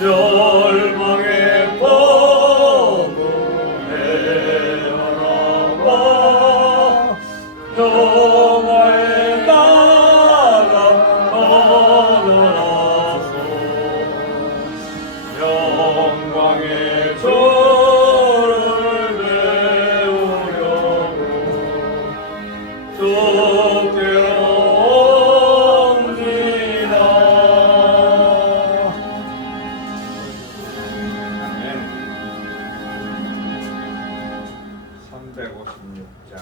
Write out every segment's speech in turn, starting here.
멸망의 복음에 알아봐 평화의 나라 떠나서 영광의 조를 배우려고 주께로 옵니다. 아멘. 356장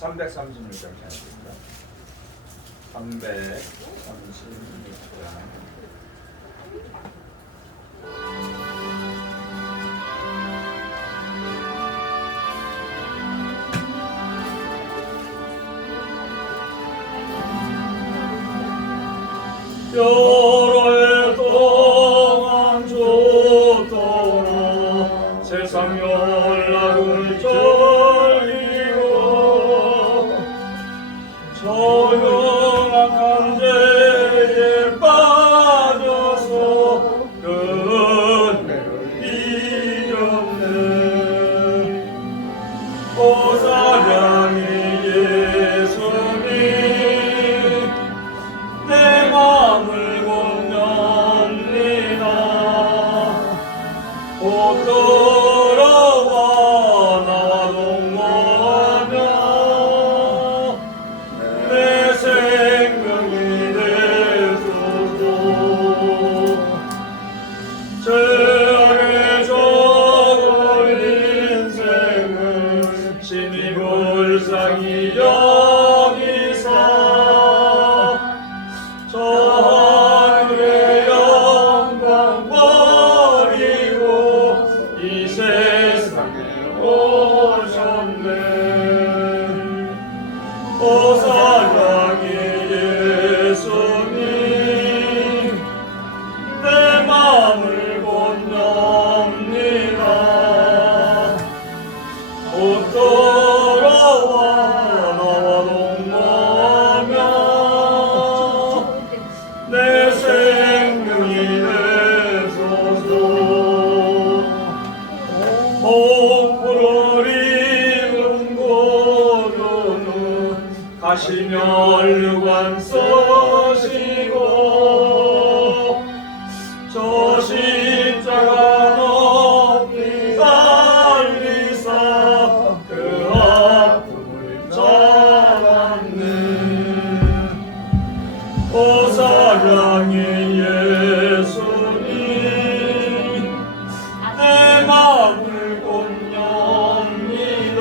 336장 찾습니다. 336장 여러 해 동안 죽도록 세상 연락을 돌리고 저 흉악한 죄에 빠져서 그 은혜를 이겼네. 오 사랑의 예수님 내 마음을 굽렵니다. 오 돌아와 나와 동거하며 내 생명이 되소서. 죄악에 젖은 인생을 심히 불쌍히 여기사 저 하늘의 영광 버리고 이 세상에 오셨네. 오 사랑의 예수님 내 마음을 곤엽니다. 오 돌아와 나와 동거하며 내 생명이 되소서. 홍구를 입은 고도는 가시며 류관 쓰시고 저 십자가 높이 달리사 그 아픔을 잡았네. 오 사랑의 예수님 내 마음을 곤엽니다.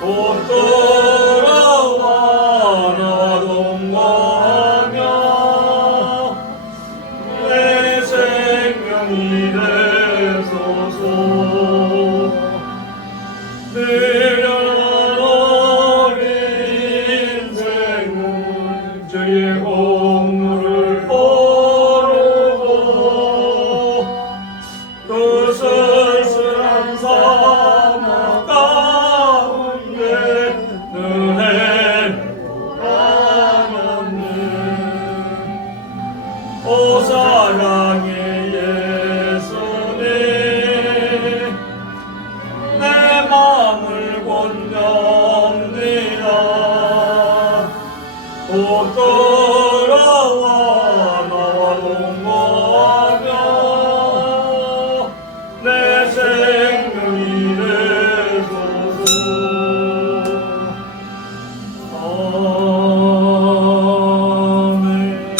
곧 돌아와 나와 동거하며 내 생명이 되소서. 미련한 우리 인생은 주의 공로를 모르고 그 쓸쓸한 사막 가운데 은혜를 나눴네. 오 사랑의 예수님 내 마음을 곤엽니다. 곧 돌아와 나와 동거하며 내 생명이 되소서. 아멘.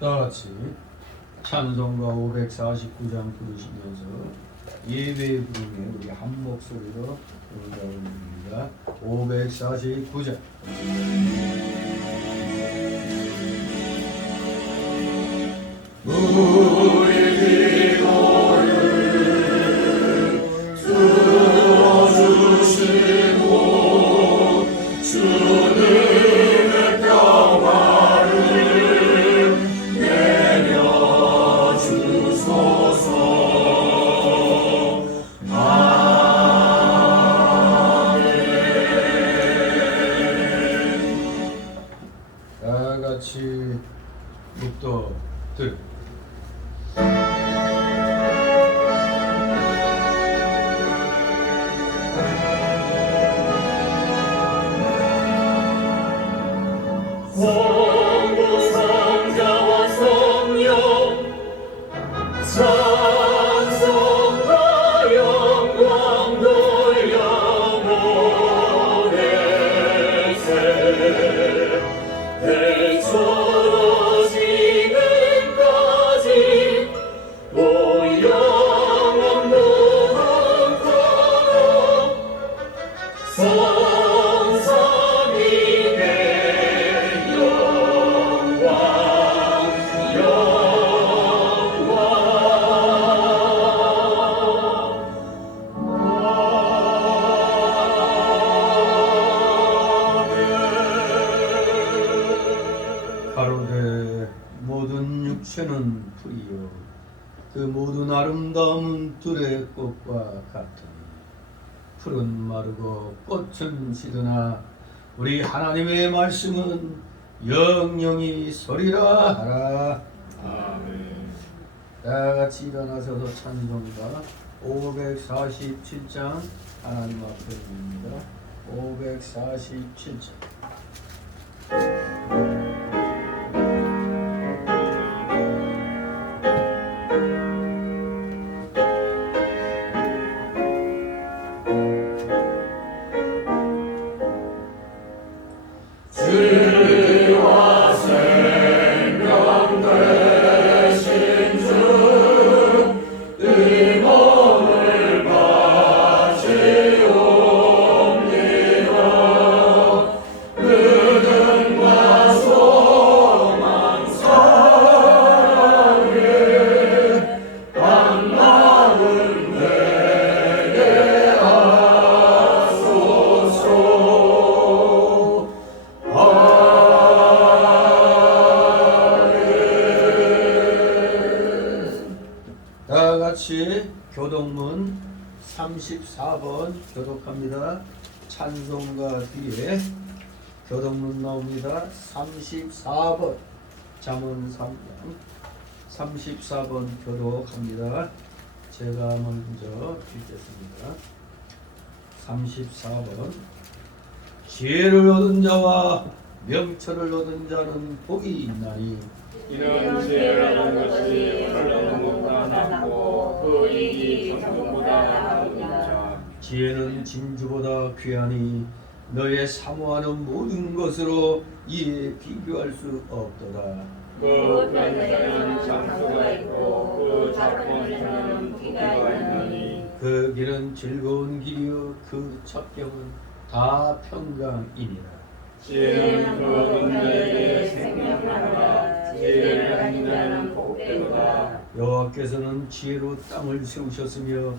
다같이 찬송가 549장 부르시면서 예배 부르며 우리 한 목소리로 부르다 올립니다. 549장 우리 기도를 들어주시고 주는 평화를 내려주소서. 아멘. 또 들. 성부 성자와 성령 찬송과 영광 돌려 보내세 대처로 지금까지 오 영원 무궁토록 성삼위의 영광 가로되 모든 육체는 풀이요 그 모든 아름다움은 들의 꽃과 같으니 풀은 마르고 꽃은 시드나 우리 하나님의 말씀은 영영이 서리라 하라. 아멘. 다 같이 일어나서도 찬송가 547장 하나님 앞에 드립니다. 547장. 주와 생명 되신 주 이 몸을 바치옵니다. 믿음과 소망 사랑에 한 마음 되게 하소서. 다 같이 교독문 34번 교독합니다. 찬송가 뒤에 교독문 나옵니다. 34번 잠언 3장 34번 교독합니다. 제가 먼저 읽겠습니다. 34번 지혜를 얻은 자와 명철을 얻은 자는 복이 있나니 이는 지혜라는 것이 흘러넘어보다 낫고 그 이익이 성금보다 나으니라. 지혜는 진주보다 귀하니 너의 사모하는 모든 것으로 이에 비교할 수 없도다. 그 편에는 장수가 있고 그 작품에는 부귀가 있나니 그 길은 즐거운 길이요 그 첩경은 다 평강이니라. 지혜는 그 얻은 자에게 생명하노라. 지혜를 가진 자는 복되도다. 여호와께서는 지혜로 땅을 세우셨으며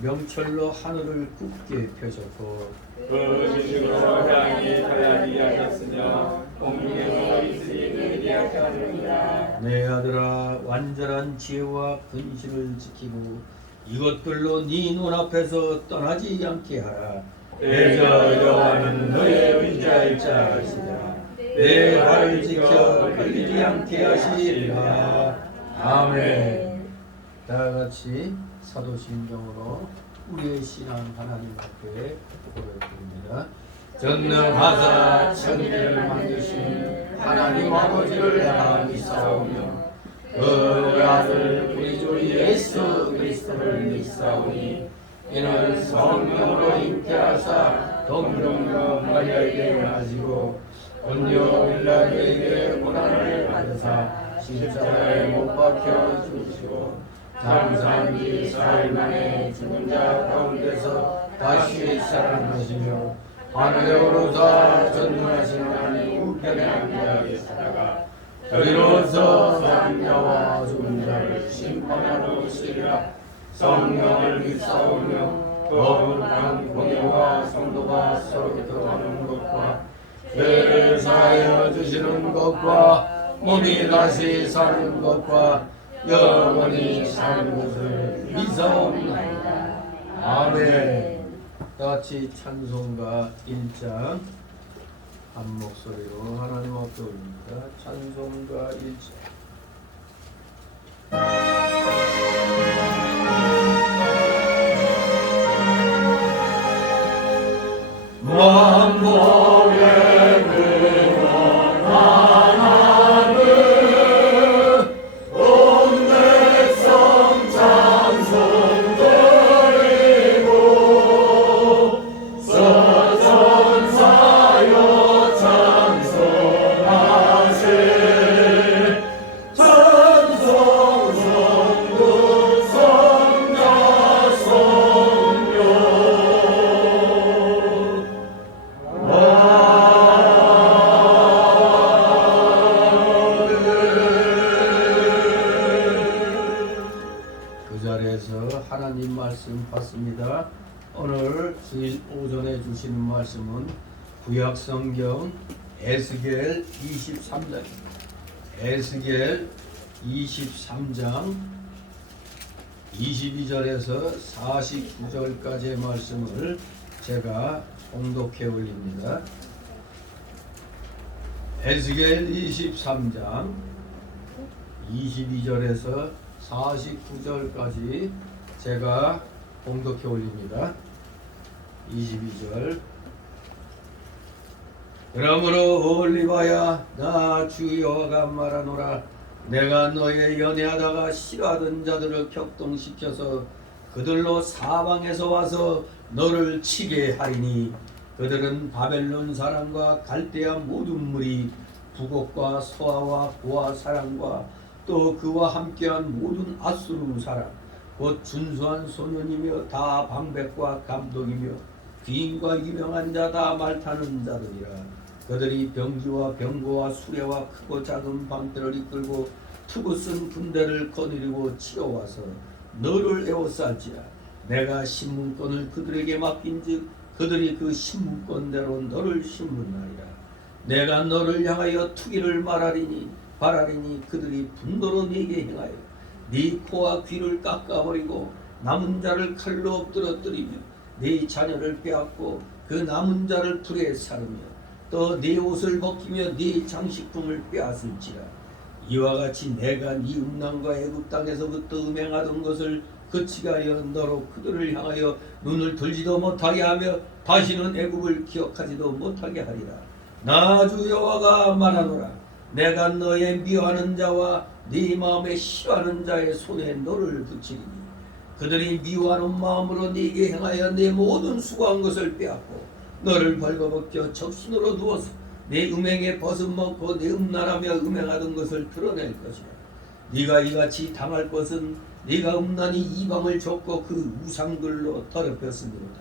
명철로 하늘을 굳게 펴셨고 그 지식으로 해양이 타야게 하셨으며 공중에서 이슬이 내리게 하셨느니라. 내 아들아 완전한 지혜와 근신을 지키고 이것들로 네 눈앞에서 떠나지 않게 하라. 대저 여호와는 너의 의지할 자시라. 내 발을 지켜 걸리지 않게 하시리라. 아멘. 다 같이 사도신경으로 우리의 신앙 하나님 앞에 고백드립니다. 전능하사 천지를 만드신 하나님 아버지를 향하여 싸우며 그 아들 우리 주 예수 그리스도를 믿사오니 이는 성령으로 잉태하사 동정녀 마리아에게 나시고 본요 빌라도에게 고난을 받으사 십자가에 못 박혀 죽으시고 장사한 지 사흘 만에 죽은 자 가운데서 다시 살아나시며 하늘에 오르사 전능하신 하나님 우편에 앉아 계시다가 저리로서 산자와 죽은 자를 심판하러 오시리라. 성령을 믿사오며 거룩한 공예와 성도가 서로 교통하는 것과 죄를 사하여 주시는 것과 몸이 다시 사는 것과 영원히 사는 것을 믿사옵나이다. 아멘. 같이 찬송가 1장 한 목소리로 하나님 앞에 올립니다. 찬송가 1장 전해 주시는 말씀은 구약성경 에스겔 23장, 에스겔 23장 22절에서 49절까지의 말씀을 제가 봉독해 올립니다. 에스겔 23장 22절에서 49절까지 제가 봉독해 올립니다. 22절. 그러므로 올리바야, 나 주 여호와가 말하노라. 내가 너의 연애하다가 싫어하던 자들을 격동시켜서 그들로 사방에서 와서 너를 치게 하리니, 그들은 바벨론 사람과 갈대아 모든 무리, 북옥과 소아와 고아 사람과 또 그와 함께한 모든 아수르 사람, 곧 준수한 소년이며 다 방백과 감독이며 귀인과 유명한 자 다 말타는 자들이라. 그들이 병기와 병거와 수레와 크고 작은 방패를 이끌고 투구 쓴 군대를 거느리고 치러와서 너를 에워쌀지라. 내가 신문권을 그들에게 맡긴즉 그들이 그 신문권대로 너를 신문하리라. 내가 너를 향하여 투기를 바라리니 그들이 분노로 네게 행하여 네 코와 귀를 깎아버리고 남은 자를 칼로 엎드러뜨리며 네 자녀를 빼앗고 그 남은 자를 불에 사르며 또 네 옷을 벗기며 네 장식품을 빼앗을지라. 이와 같이 내가 네 음란과 애굽 땅에서부터 음행하던 것을 그치게 하여 너로 그들을 향하여 눈을 들지도 못하게 하며 다시는 애굽을 기억하지도 못하게 하리라. 나 주 여호와가 말하노라. 내가 너의 미워하는 자와 네 마음에 싫어하는 자의 손에 너를 붙이리니 그들이 미워하는 마음으로 네게 행하여 내 모든 수고한 것을 빼앗고 너를 벌거벗겨 적신으로 누워서 내 음행에 벗어먹고 내 음란하며 음행하던 것을 드러낼 것이라. 네가 이같이 당할 것은 네가 음란히 이방을 줬고 그 우상들로 더럽혔으므로다.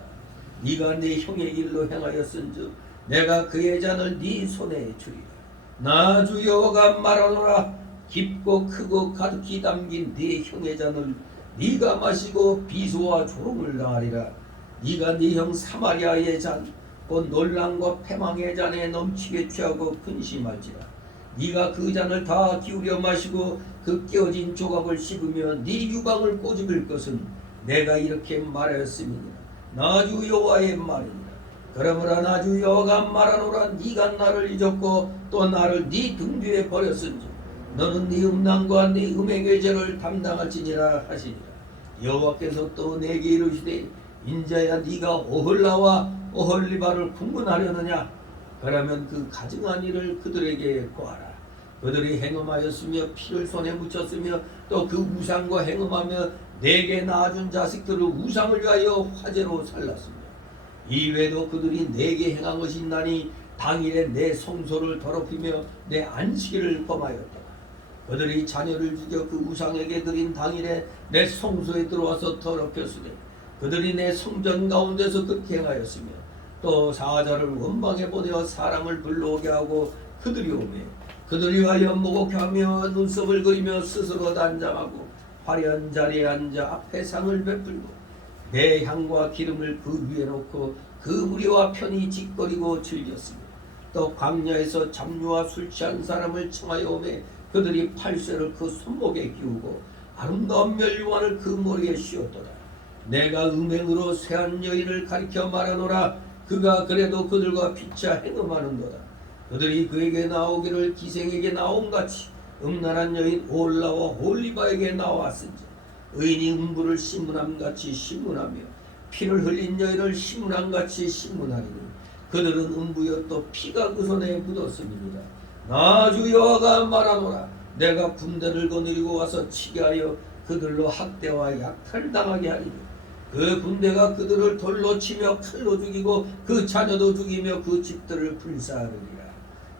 네가 네 형의 길로 행하였은즉 내가 그의 잔을 네 손에 주리라. 나 주 여호와가 말하노라. 깊고 크고 가득히 담긴 네 형의 잔을 네가 마시고 비수와 조롱을 당하리라. 네가 네 형 사마리아의 잔 곧 놀람과 패망의 잔에 넘치게 취하고 근심할지라. 네가 그 잔을 다 기울여 마시고 그 깨어진 조각을 씹으며 네 유방을 꼬집을 것은 내가 이렇게 말하였음이니라. 나 주 여호와의 말이니라. 그러므로 나 주 여호와가 말하노라. 네가 나를 잊었고 또 나를 네 등 뒤에 버렸은지 너는 네 음란과 네 음행의 죄를 담당할지니라 하시니라. 여호와께서 또 내게 이르시되 인자야, 네가 오홀라와 오홀리바를 분분하려느냐? 그러면 그 가증한 일을 그들에게 고하라. 그들이 행음하였으며 피를 손에 묻혔으며 또 그 우상과 행음하며 내게 낳아준 자식들을 우상을 위하여 화제로 살랐으며 이외에도 그들이 내게 행한 것이 있나니 당일에 내 성소를 더럽히며 내 안식일을 범하였다. 그들이 자녀를 죽여 그 우상에게 드린 당일에 내 성소에 들어와서 더럽혔으니 그들이 내 성전 가운데서 그렇게 행하였으며 또 사자를 원방에 보내어 사람을 불러오게 하고 그들이 오매 그들이 위하여 모욕하며 눈썹을 그리며 스스로 단장하고 화려한 자리에 앉아 앞에 상을 베풀고 내 향과 기름을 그 위에 놓고 그 무리와 편히 짓거리고 즐겼으며 또 광야에서 잡류와 술 취한 사람을 청하여 오매 그들이 팔쇠를 그 손목에 끼우고 아름다운 멸류관을 그 머리에 씌웠더라. 내가 음행으로 쇠한 여인을 가리켜 말하노라. 그가 그래도 그들과 피차 행음하는도다. 그들이 그에게 나오기를 기생에게 나온같이 음란한 여인 올라와 올리바에게 나왔은지 의인이 음부를 신문함같이 신문하며 피를 흘린 여인을 신문함같이 신문하리니 그들은 음부여 또 피가 그 손에 묻었음이니라. 나 주 여호와가 말하노라. 내가 군대를 거느리고 와서 치게 하여 그들로 학대와 약탈을 당하게 하리니 그 군대가 그들을 돌로 치며 칼로 죽이고 그 자녀도 죽이며 그 집들을 불사르리라.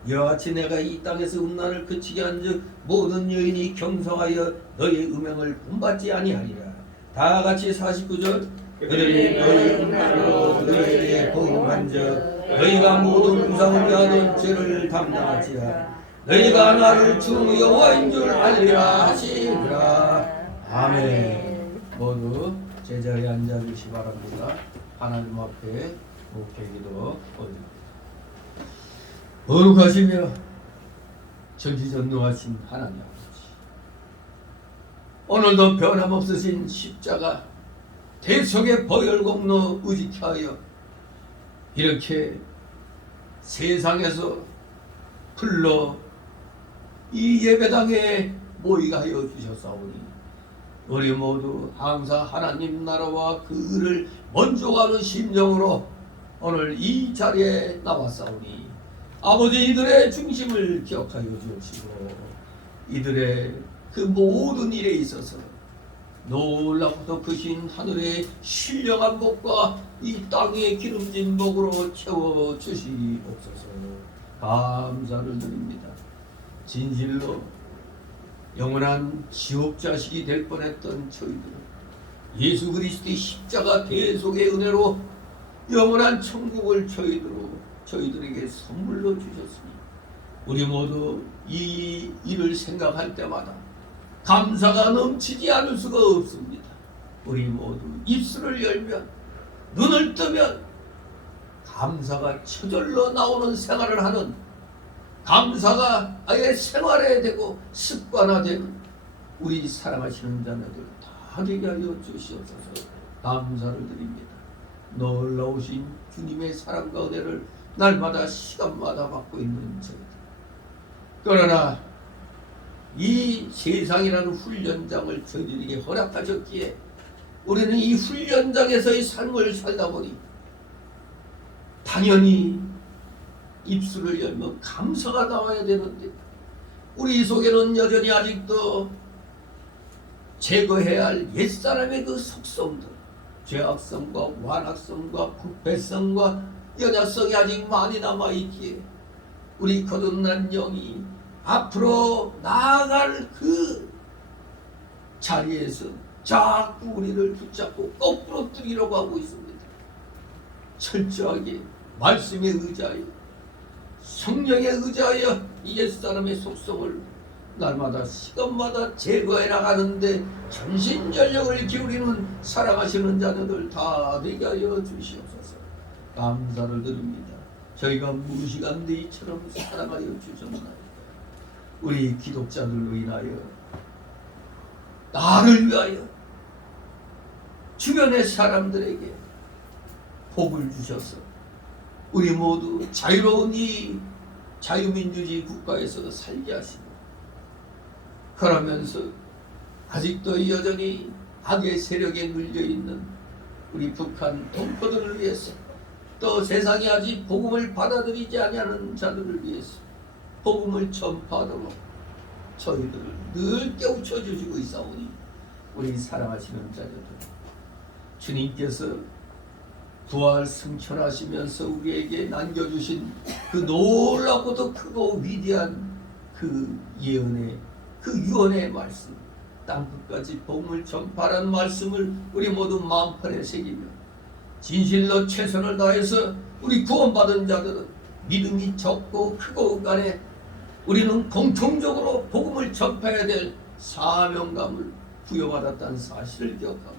이와 같이 내가 이 땅에서 음란을 그치게 한즉 모든 여인이 경성하여 너희 음행을 본받지 아니하리라. 다 같이 49절. 그들이 너희 음란으로 그들에게 범한즉 너희가 모든 우상을 위하는 죄를 담당할지라. 너희가 나를 주 여호와인 줄 알리라 하시니라. 아멘. 모두 제자리에 앉아주시 바랍니다. 하나님 앞에 목회기도 올립니다. 거룩하시며 전지전능하신 하나님 아버지, 오늘도 변함없으신 십자가 대속의 보혈공로 의지케 하여 이렇게 세상에서 불러 이 예배당에 모이게 하여 주셨사오니 우리 모두 항상 하나님 나라와 그 의를 먼저 가는 심정으로 오늘 이 자리에 나왔사오니 아버지, 이들의 중심을 기억하여 주시고 이들의 그 모든 일에 있어서 놀랍고도 크신 하늘의 신령한 복과 이 땅의 기름진 복으로 채워 주시옵소서. 감사를 드립니다. 진실로 영원한 지옥 자식이 될 뻔했던 저희들, 예수 그리스도의 십자가 대속의 은혜로 영원한 천국을 저희들에게 선물로 주셨으니 우리 모두 이 일을 생각할 때마다 감사가 넘치지 않을 수가 없습니다. 우리 모두 입술을 열면, 눈을 뜨면 감사가 저절로 나오는 생활을 하는, 감사가 아예 생활에 되고 습관화되는 우리 사랑하시는 자녀들 다 되게 하여 주시옵소서. 감사를 드립니다. 놀라우신 주님의 사랑과 은혜를 날마다 시간마다 받고 있는 저희들, 그러나 이 세상이라는 훈련장을 저희들에게 허락하셨기에 우리는 이 훈련장에서의 삶을 살다 보니 당연히 입술을 열면 감사가 나와야 되는데 우리 속에는 여전히 아직도 제거해야 할 옛사람의 그 속성들, 죄악성과 완악성과 부패성과 연약성이 아직 많이 남아있기에 우리 거듭난 영이 앞으로 나아갈 그 자리에서 자꾸 우리를 붙잡고 거꾸로 뜨기려고 하고 있습니다. 철저하게 말씀에 의지하여, 성령에 의지하여 이 옛사람의 속성을 날마다 시간마다 제거해 나가는데 전신전력을 기울이는 사랑하시는 자녀들 다 되게 하여 주시옵소서. 감사를 드립니다. 저희가 무시간데 이처럼 사랑하여 주셨나요? 우리 기독자들로 인하여, 나를 위하여 주변의 사람들에게 복을 주셔서 우리 모두 자유로운 이 자유민주주의 국가에서 살게 하시고, 그러면서 아직도 여전히 악의 세력에 눌려있는 우리 북한 동포들을 위해서, 또 세상에 아직 복음을 받아들이지 아니하는 자들을 위해서 복음을 전파하도록 저희들을 늘 깨우쳐 주시고 있사오니 우리 사랑하시는 자녀들, 주님께서 부활 승천하시면서 우리에게 남겨주신 그 놀랍고도 크고 위대한 그 예언의, 그 유언의 말씀, 땅끝까지 복음을 전파하는 말씀을 우리 모두 마음판에 새기며 진실로 최선을 다해서 우리 구원받은 자들은 믿음이 적고 크고 간에 우리는 공통적으로 복음을 전파해야 될 사명감을 부여받았다는 사실을 기억하고,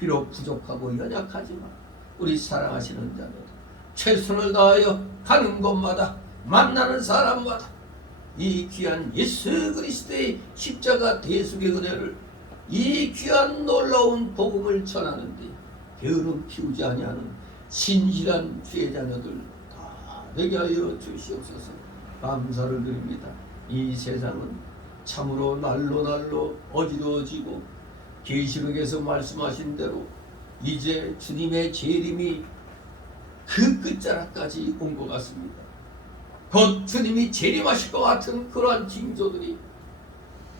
비록 부족하고 연약하지만 우리 사랑하시는 자들 최선을 다하여 가는 곳마다 만나는 사람마다 이 귀한 예수 그리스도의 십자가 대속의 은혜를, 이 귀한 놀라운 복음을 전하는데 게으름 피우지 아니하는 신실한 주의 자녀들 다 되게 하여 주시옵소서. 감사를 드립니다. 이 세상은 참으로 날로 어지러워지고 계시록에서 말씀하신 대로 이제 주님의 재림이 그 끝자락까지 온 것 같습니다. 곧 주님이 재림하실 것 같은 그러한 징조들이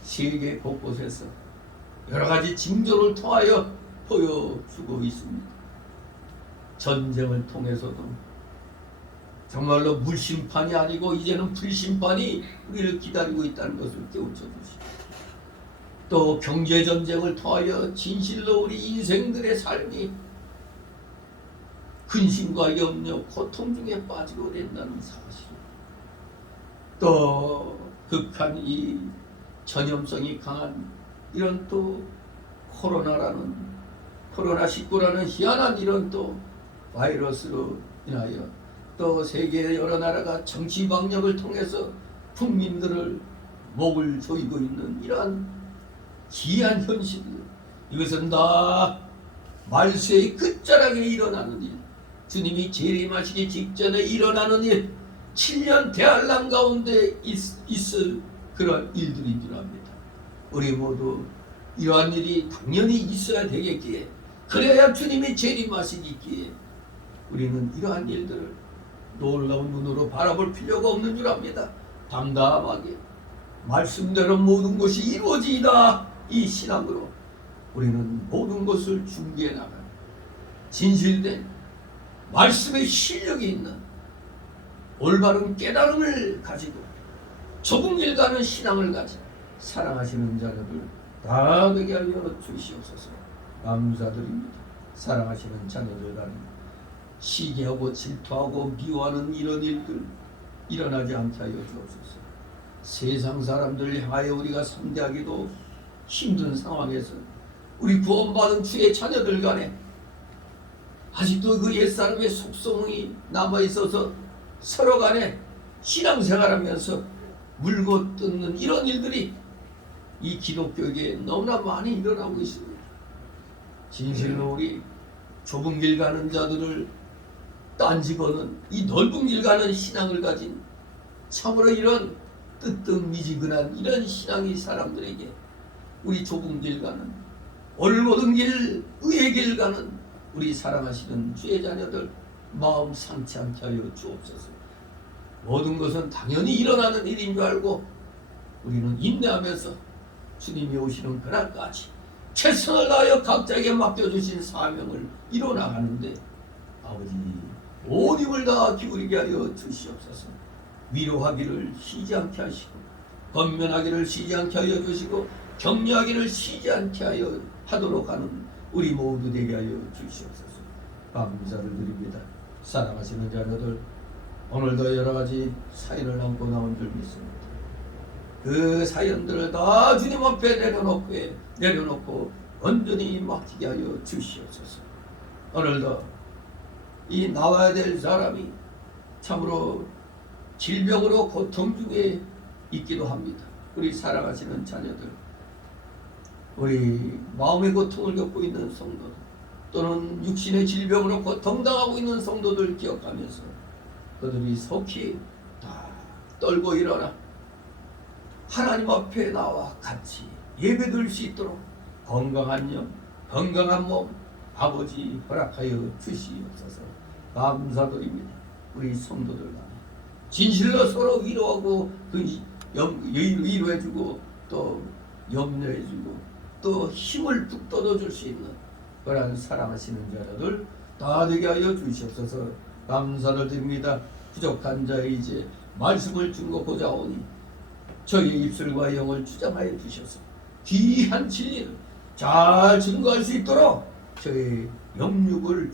세계 곳곳에서 여러 가지 징조를 통하여 보여주고 있습니다. 전쟁을 통해서도 정말로 물심판이 아니고 이제는 불심판이 우리를 기다리고 있다는 것을 깨우쳐 주시고, 또 경제전쟁을 통하여 진실로 우리 인생들의 삶이 근심과 염려, 고통 중에 빠지고 된다는 사실, 또 극한 이 전염성이 강한 이런 또 코로나19라는 희한한 이런 또 바이러스로 인하여 또 세계의 여러 나라가 정치 방역을 통해서 국민들을 목을 조이고 있는 이러한 기이한 현실들, 이것은 다 말세의 끝자락에 일어나는 일, 주님이 재림하시기 직전에 일어나는 일, 7년 대환란 가운데 있을 그런 일들인 줄 압니다. 우리 모두 이러한 일이 당연히 있어야 되겠기에, 그래야 주님이 재림하시기에 우리는 이러한 일들을 놀라운 눈으로 바라볼 필요가 없는 줄 압니다. 담담하게 말씀대로 모든 것이 이루어지이다, 이 신앙으로 우리는 모든 것을 준비해 나가는 진실된 말씀의 실력이 있는 올바른 깨달음을 가지고 좁은 길 가는 신앙을 가진 사랑하시는 자녀들 다 되게 하여 주시옵소서. 감사드립니다. 사랑하시는 자녀들 간에 시기하고 질투하고 미워하는 이런 일들 일어나지 않게 하여 주옵소서. 세상 사람들 향하여 우리가 상대하기도 힘든 상황에서 우리 구원받은 주의 자녀들 간에 아직도 그 옛사람의 속성이 남아있어서 서로 간에 신앙생활하면서 물고 뜯는 이런 일들이 이 기독교계에 너무나 많이 일어나고 있습니다. 진실로 우리 좁은 길 가는 자들을 딴지거는 이 넓은 길 가는 신앙을 가진 참으로 이런 뜨뜻미지근한 이런 신앙이 사람들에게 우리 좁은 길 가는 올곧은 길 의의 길 가는 우리 사랑하시는 주의 자녀들 마음 상치 않게 하여 주옵소서. 모든 것은 당연히 일어나는 일인 줄 알고 우리는 인내하면서 주님이 오시는 그날까지 최선을 다하여 각자에게 맡겨주신 사명을 이뤄나가는데 아버지 온 힘을 다 기울이게 하여 주시옵소서. 위로하기를 쉬지 않게 하시고 권면하기를 쉬지 않게 하여 주시고 격려하기를 쉬지 않게 하여 하도록 하는 우리 모두 되게 하여 주시옵소서. 감사를 드립니다. 사랑하시는 자녀들 오늘도 여러가지 사연을 안고 나온 줄 믿습니다. 그 사연들을 다 주님 앞에 내려놓고 온전히 맡기게 하여 주시옵소서. 오늘도 이 나와야 될 사람이 참으로 질병으로 고통 중에 있기도 합니다. 우리 사랑하시는 자녀들, 우리 마음의 고통을 겪고 있는 성도들, 또는 육신의 질병으로 고통당하고 있는 성도들 기억하면서 그들이 속히 다 떨고 일어나 하나님 앞에 나와 같이 예배드릴 수 있도록 건강한 영, 건강한 몸 아버지 허락하여 주시옵소서. 감사드립니다. 우리 성도들 간에 진실로 서로 위로하고 위로해주고 또 염려해주고 또 힘을 북돋아줄 수 있는 그런 사랑하시는 자들 다 되게 하여 주시옵소서. 감사를 드립니다. 부족한 자의 이제 말씀을 증거고자 오니 저희 입술과 영을 주장하여 주셔서 귀한 진리를 잘 증거할 수 있도록 저희 영육을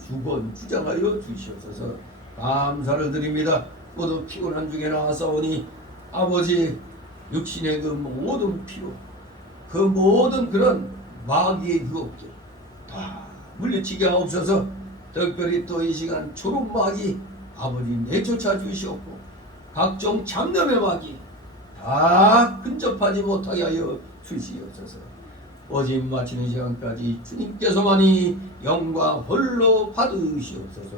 주장하여 주시옵소서. 감사를 드립니다. 모두 피곤한 중에 나와서오니 아버지 육신의 그 모든 피로 그 모든 그런 마귀의 유혹들 다 물리치게 하옵소서. 특별히 또 이 시간 초록마귀 아버지 내쫓아 주시옵고 각종 잡념의 마귀 다 근접하지 못하게 하여 주시옵소서. 오직 마치는 시간까지 주님께서만이 영광 홀로 받으시옵소서.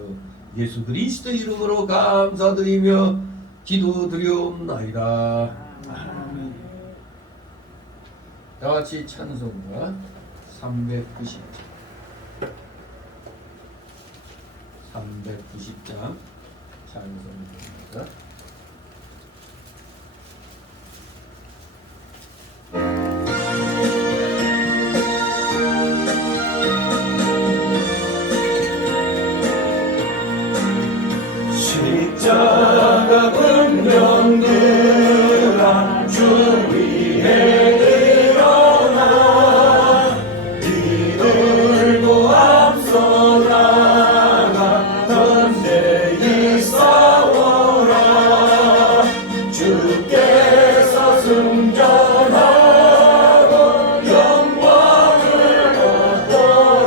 예수 그리스도 이름으로 감사드리며 기도드리옵나이다. 아멘. 다같이 찬송가 390장 찬송입니다. 십자가 분명들아 주 위에 일어나 이들고 앞서 나가 던대이 싸워라. 주께서 승전하고 영광을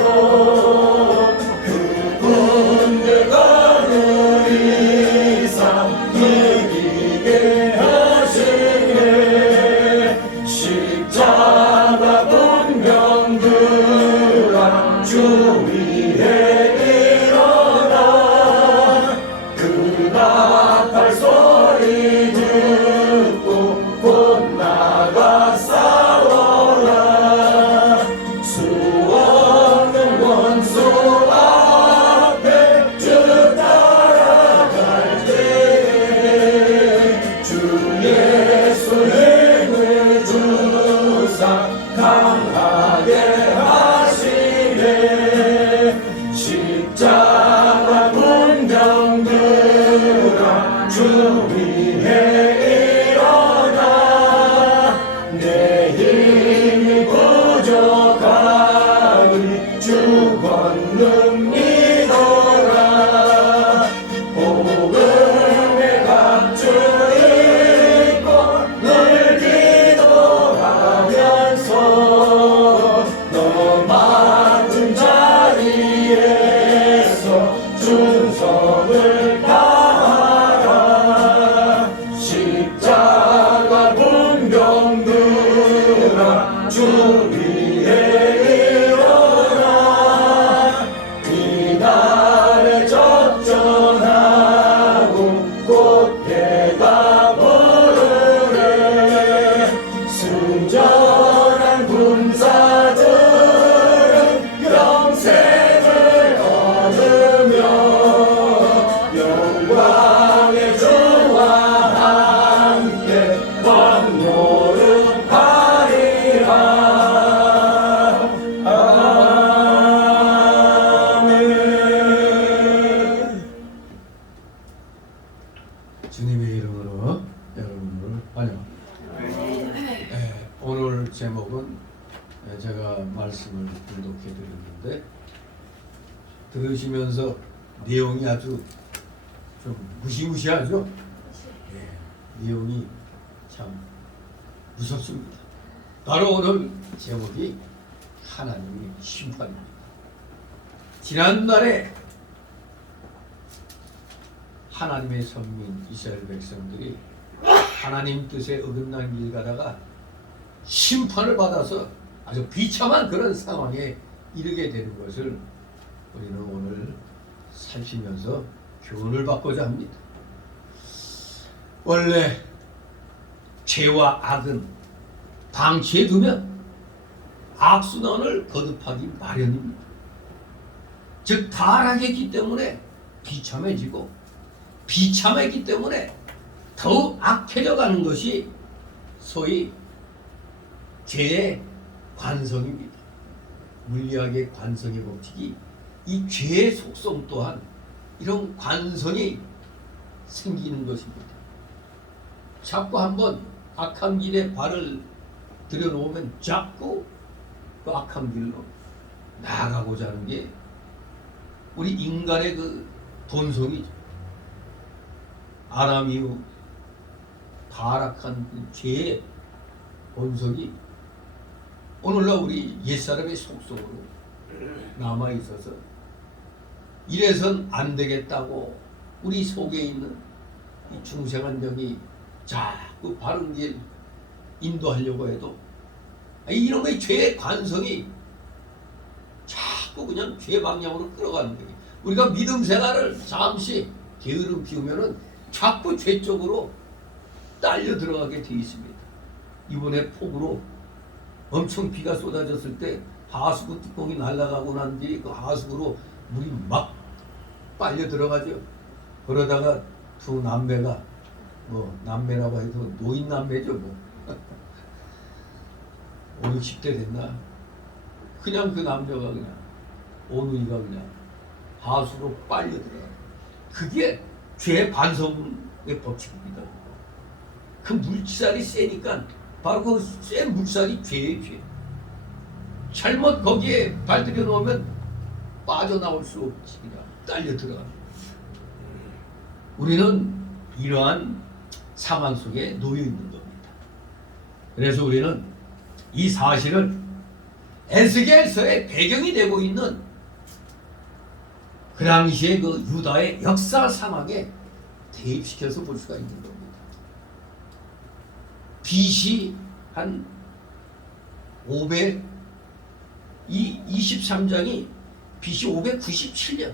얻도록 그분들 주 위에 일어나 내 힘이 부족하니 주 권능 믿어라 복음의 갑주 입고 늘 기도하면서 너 맡은 자리에서 충성을 다하라 십자가 분병들아 주 위에 일어나 이날에 접전하고 곧 해가 부르네 순전한 군사들은 영생을 얻으며 영광의 주와 함께 왕노릇하리라 아멘. 주님의 이름으로 여러분을 환영합니다. 오늘 제목은 제가 말씀을 분독해 드렸는데 들으시면서 내용이 아주 좀 무시무시하죠? 내용이 참 무섭습니다. 바로 오늘 제목이 하나님의 심판입니다. 지난날에 하나님의 선민 이스라엘 백성들이 하나님 뜻에 어긋난 길 가다가 심판을 받아서 아주 비참한 그런 상황에 이르게 되는 것을 우리는 오늘 살피면서 교훈을 받고자 합니다. 원래 죄와 악은 방치해 두면 악순환을 거듭하기 마련입니다. 즉 타락했기 때문에 비참해지고 비참했기 때문에 더욱 악해져 가는 것이 소위 죄의 관성입니다. 물리학의 관성의 법칙이 이 죄의 속성 또한 이런 관성이 생기는 것입니다. 자꾸 한번 악한 길에 발을 들여놓으면 자꾸 그 악한 길로 나아가고자 하는 게 우리 인간의 그 본성이죠. 아담 이후 타락한 그 죄의 본성이 오늘날 우리 옛사람의 속성으로 남아있어서 이래선 안 되겠다고 우리 속에 있는 이 중생한 영이 자꾸 바른 길 인도하려고 해도 이런 거의 죄의 관성이 자꾸 그냥 죄 방향으로 끌어가는 거예요. 우리가 믿음 생활을 잠시 게으름 피우면은 자꾸 죄 쪽으로 딸려 들어가게 돼 있습니다. 이번에 폭우로 엄청 비가 쏟아졌을 때 하수구 뚜껑이 날아가고 난 뒤에 그 하수구로 물이 막 빨려 들어가죠. 그러다가 두 남매가 남매라고 해도 노인 남매죠 뭐 5, 60대 됐나 그냥 그 남녀가 그냥 오누이가 그냥 하수로 빨려 들어가. 그게 죄의 반성의 법칙입니다. 그 물살이 세니까 바로 그 센 물살이 죄의 죄. 잘못 거기에 발들여 놓으면 빠져나올 수 없이 그냥 딸려 들어갑니다. 우리는 이러한 상황 속에 놓여 있는 겁니다. 그래서 우리는 이 사실을 에스겔서의 배경이 되고 있는 그 당시의 그 유다의 역사 상황에 대입시켜서 볼 수가 있는 겁니다. BC 한 500, 이 23장이 BC 597년,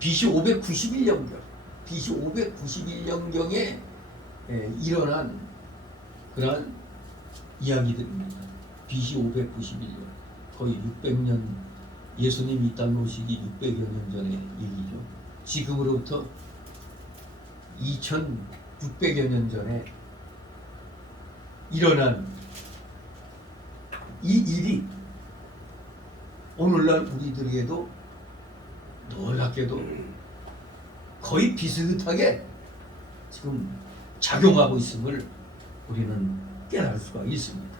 BC 591년경, BC 591년경에 일어난 그러한 이야기들입니다. BC 591년, 거의 600년, 예수님이 이 땅에 오시기 600여 년 전의 얘기죠. 지금으로부터 2600여 년 전에 일어난 이 일이 오늘날 우리들에게도 놀랍게도 거의 비슷하게 지금 작용하고 있음을 우리는 깨달을 수가 있습니다.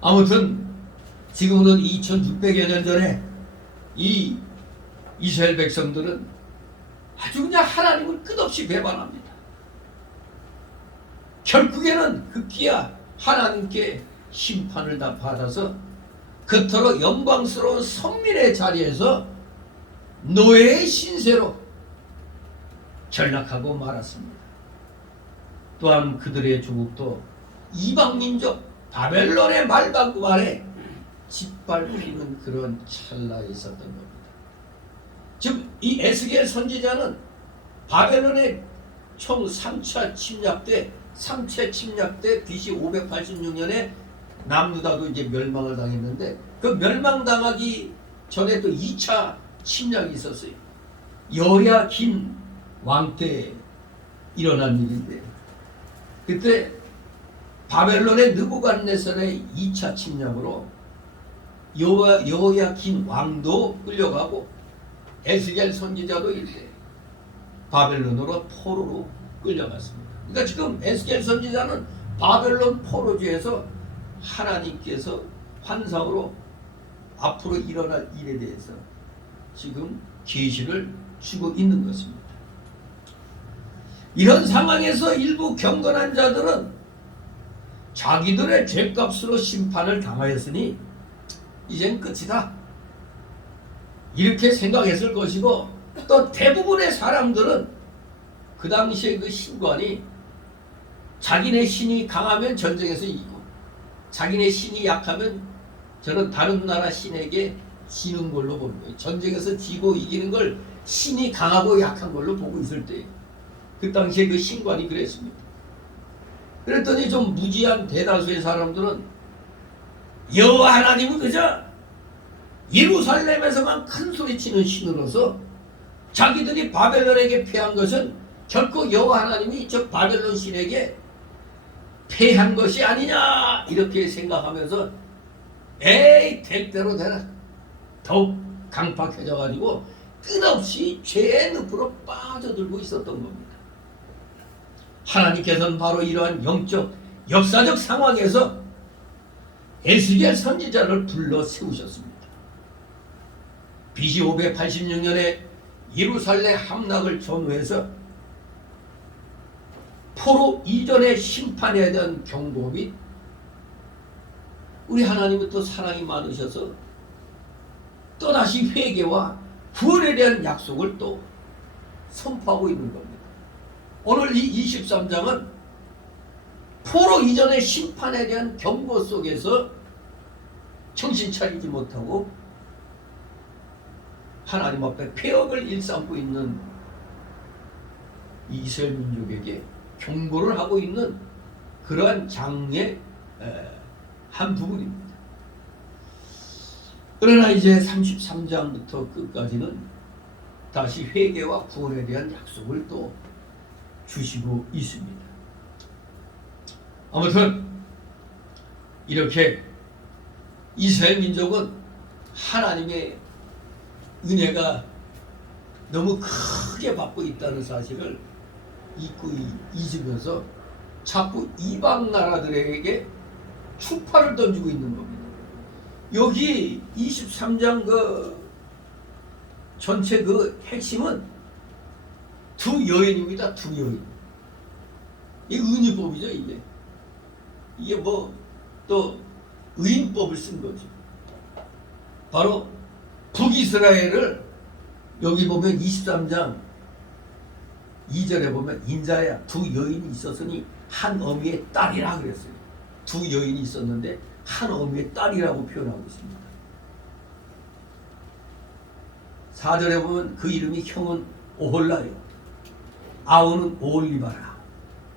아무튼 지금은 2600여 년 전에 이 이스라엘 백성들은 아주 그냥 하나님을 끝없이 배반합니다. 결국에는 급기야 하나님께 심판을 다 받아서 그토록 영광스러운 선민의 자리에서 노예의 신세로 전락하고 말았습니다. 또한 그들의 조국도 이방민족 바벨론의 말방구 아래 짓밟히는 그런 찰나에 있었던 겁니다. 지금 이 에스겔 선지자는 바벨론의 총 3차 침략 때 BC 586년에 남유다도 이제 멸망을 당했는데 그 멸망당하기 전에 또 2차 침략이 있었어요. 여야긴 왕 때 일어난 일인데 그때 바벨론의 느부갓네살의 2차 침략으로 여야긴 왕도 끌려가고 에스겔 선지자도 이때 바벨론으로 포로로 끌려갔습니다. 그러니까 지금 에스겔 선지자는 바벨론 포로지에서 하나님께서 환상으로 앞으로 일어날 일에 대해서 지금 계시를 주고 있는 것입니다. 이런 상황에서 일부 경건한 자들은 자기들의 죄값으로 심판을 당하였으니 이젠 끝이다 이렇게 생각했을 것이고, 또 대부분의 사람들은 그 당시에 그 신관이 자기네 신이 강하면 전쟁에서 이기고 자기네 신이 약하면 저는 다른 나라 신에게 지는 걸로 보는 거예요. 전쟁에서 지고 이기는 걸 신이 강하고 약한 걸로 보고 있을 때 그 당시에 그 신관이 그랬습니다. 그랬더니 좀 무지한 대다수의 사람들은 여호와 하나님은 그저 예루살렘에서만 큰 소리치는 신으로서 자기들이 바벨론에게 패한 것은 결코 여호와 하나님이 저 바벨론 신에게 패한 것이 아니냐 이렇게 생각하면서 에이 될 대로 되라 더욱 강팍해져 가지고 끝없이 죄의 늪으로 빠져들고 있었던 겁니다. 하나님께서는 바로 이러한 영적 역사적 상황에서 에스겔 선지자를 불러 세우셨습니다. BC 586년에 예루살렘 함락을 전후해서 포로 이전의 심판에 대한 경고 및 우리 하나님은 또 사랑이 많으셔서 또다시 회개와 구원에 대한 약속을 또 선포하고 있는 겁니다. 오늘 이 23장은 포로 이전의 심판에 대한 경고 속에서 정신 차리지 못하고 하나님 앞에 폐역을 일삼고 있는 이스라엘 민족에게 경고를 하고 있는 그러한 장의 한 부분입니다. 그러나 이제 33장부터 끝까지는 다시 회개와 구원에 대한 약속을 또 주시고 있습니다. 아무튼 이렇게 이스라엘 민족은 하나님의 은혜가 너무 크게 받고 있다는 사실을 잊고 잊으면서 자꾸 이방 나라들에게 추파를 던지고 있는 겁니다. 여기 23장 그 전체 그 핵심은 두 여인입니다. 두 여인. 이 은유법이죠. 이게 뭐 또 의인법을 쓴 거죠. 바로 북이스라엘을 여기 보면 23장 2절에 보면 인자야 두 여인이 있었으니 한 어미의 딸이라 그랬어요. 두 여인이 있었는데 한 어미의 딸이라고 표현하고 있습니다. 4절에 보면 그 이름이 형은 오홀라요, 아우는 오홀리바라.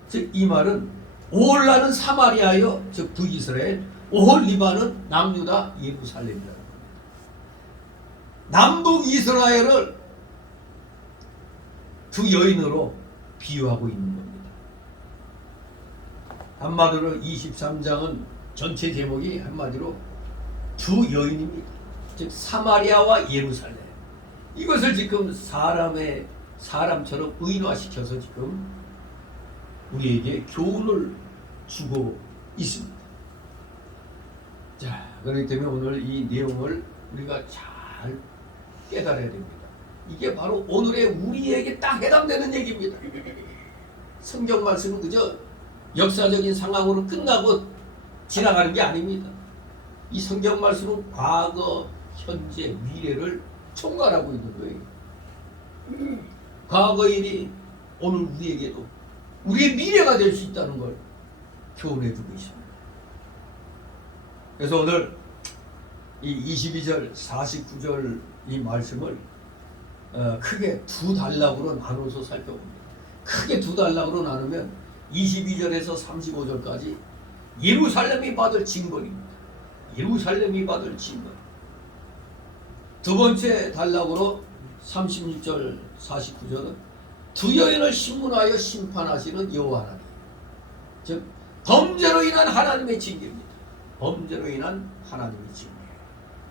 즉 이 말은 오홀라는 사마리아요, 즉 북이스라엘, 오홀리바는 남유다 예루살렘이라는 겁니다. 남북 이스라엘을 두 여인으로 비유하고 있는 겁니다. 한마디로 23장은 전체 제목이 한마디로 두 여인입니다. 즉 사마리아와 예루살렘. 이것을 지금 사람의 사람처럼 의인화시켜서 지금 우리에게 교훈을 주고 있습니다. 자, 그렇기 때문에 오늘 이 내용을 우리가 잘 깨달아야 됩니다. 이게 바로 오늘의 우리에게 딱 해당되는 얘기입니다. 성경 말씀은 그저 역사적인 상황으로 끝나고 지나가는 게 아닙니다. 이 성경 말씀은 과거, 현재, 미래를 총괄하고 있는 거예요. 과거 일이 오늘 우리에게도 우리의 미래가 될 수 있다는 걸 교훈해 주고 있습니다. 그래서 오늘 이 22절, 49절 이 말씀을 크게 두 단락으로 나눠서 살펴봅니다. 크게 두 단락으로 나누면 22절에서 35절까지 예루살렘이 받을 징벌입니다. 예루살렘이 받을 징벌. 두 번째 단락으로 36절, 49절은 두 여인을 신문하여 심판하시는 여호와 하나님. 즉 범죄로 인한 하나님의 징계입니다. 범죄로 인한 하나님의 징계.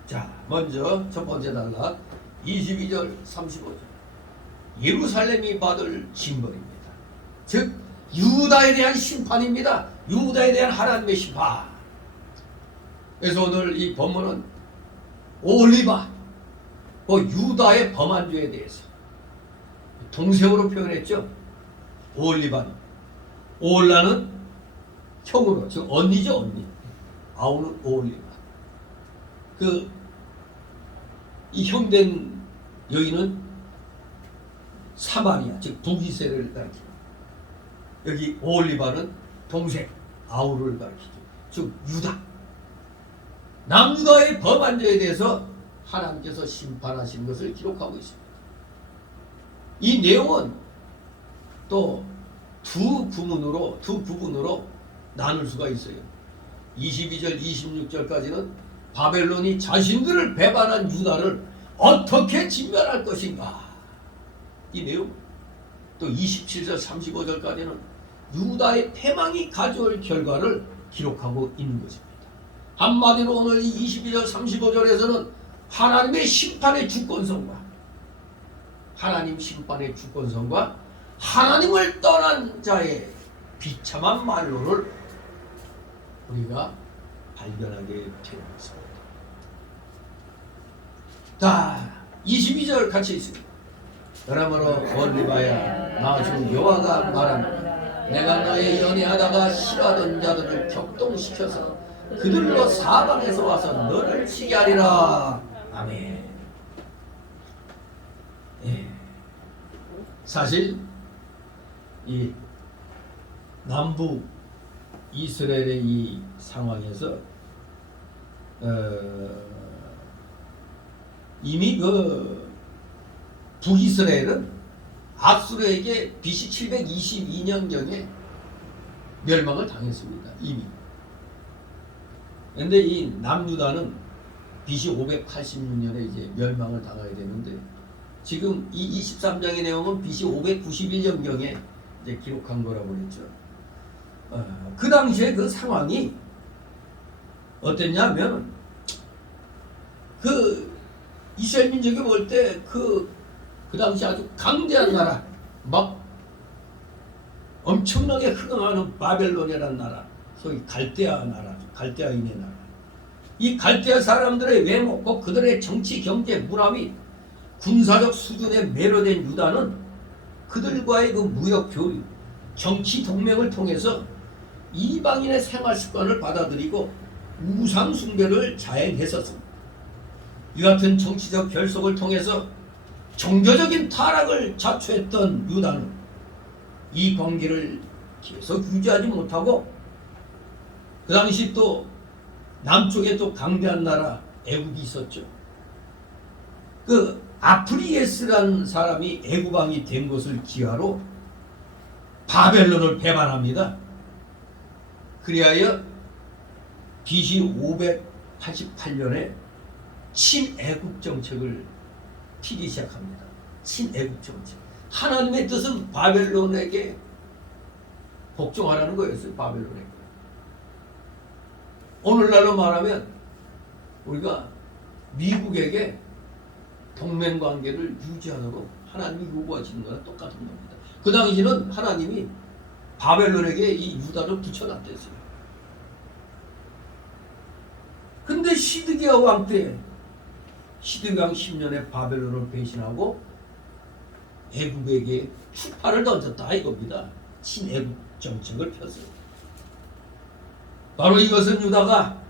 자, 먼저 첫 번째 단락 22절, 35절. 예루살렘이 받을 징벌입니다. 즉 유다에 대한 심판입니다. 유다에 대한 하나님의 심판. 그래서 오늘 이 본문은 올리바, 유다의 범한 죄에 대해서 동생으로 표현했죠. 올리바는, 올라는 형으로, 즉 언니죠, 언니. 아우는 올리바. 이 형된 여인은 사마리아, 즉 북이스라엘을 가리키고, 여기 올리바는 동생 아우를 가리키죠. 즉 유다. 남유다의 범한 죄에 대해서 하나님께서 심판하신 것을 기록하고 있습니다. 이 내용은 또 두 부분으로 나눌 수가 있어요. 22절, 26절까지는 바벨론이 자신들을 배반한 유다를 어떻게 진멸할 것인가, 이 내용. 또 27절, 35절까지는 유다의 패망이 가져올 결과를 기록하고 있는 것입니다. 한마디로 오늘 이 22절, 35절에서는 하나님의 심판의 주권성과, 하나님 심판의 주권성과 하나님을 떠난 자의 비참한 말로를 우리가 발견하게 되는 것입니다. 자, 22절 같이 있습니다. 그러므로 올리바야, 나 주 여호와가 말하노라. 내가 너의 연애하다가 싫어하던 자들을 격동시켜서 그들로 사방에서 와서 너를 치게 하리라. 아멘. 예. 사실 이 남부 이스라엘의 이 상황에서 이미 북이스라엘은 아수르에게 BC 722년경에 멸망을 당했습니다. 이미. 그런데 이 남유다는 BC 586년에 이제 멸망을 당하게 되는데, 지금 이 23장의 내용은 BC 591년경에 이제 기록한 거라고 그랬죠. 그 당시에 그 상황이 어땠냐면, 이스라엘 민족이 볼 때 그 당시 아주 강대한 나라, 막 엄청나게 흥행하는 바벨론이라는 나라, 소위 갈대아 나라, 갈대아인의 나라. 이 갈대아 사람들의 외모, 꼭 그들의 정치, 경제, 문화 및 군사적 수준에 매료된 유다는 그들과의 그 무역 교류, 정치 동맹을 통해서 이방인의 생활 습관을 받아들이고 우상 숭배를 자행했었습니다. 이 같은 정치적 결속을 통해서 종교적인 타락을 자초했던 유다는 이 관계를 계속 유지하지 못하고, 그 당시 또 남쪽에 또 강대한 나라 애굽이 있었죠. 그 아프리에스라는 사람이 애굽왕이 된 것을 기하로 바벨론을 배반합니다. 그리하여 BC 588년에 친애굽 정책을 피기 시작합니다. 친애굽 정책. 하나님의 뜻은 바벨론에게 복종하라는 거였어요. 바벨론에게. 오늘날로 말하면 우리가 미국에게 동맹관계를 유지하도록 하나님이 요구하시는 거랑 똑같은 겁니다. 그 당시는 하나님이 바벨론에게 이 유다를 붙여놨댔어요. 근데 시드기야 왕 때, 시드기야 왕 10년에 바벨론을 배신하고 애국에게 추파를 던졌다 이겁니다. 친애국 정책을 폈어요. 바로 이것은 유다가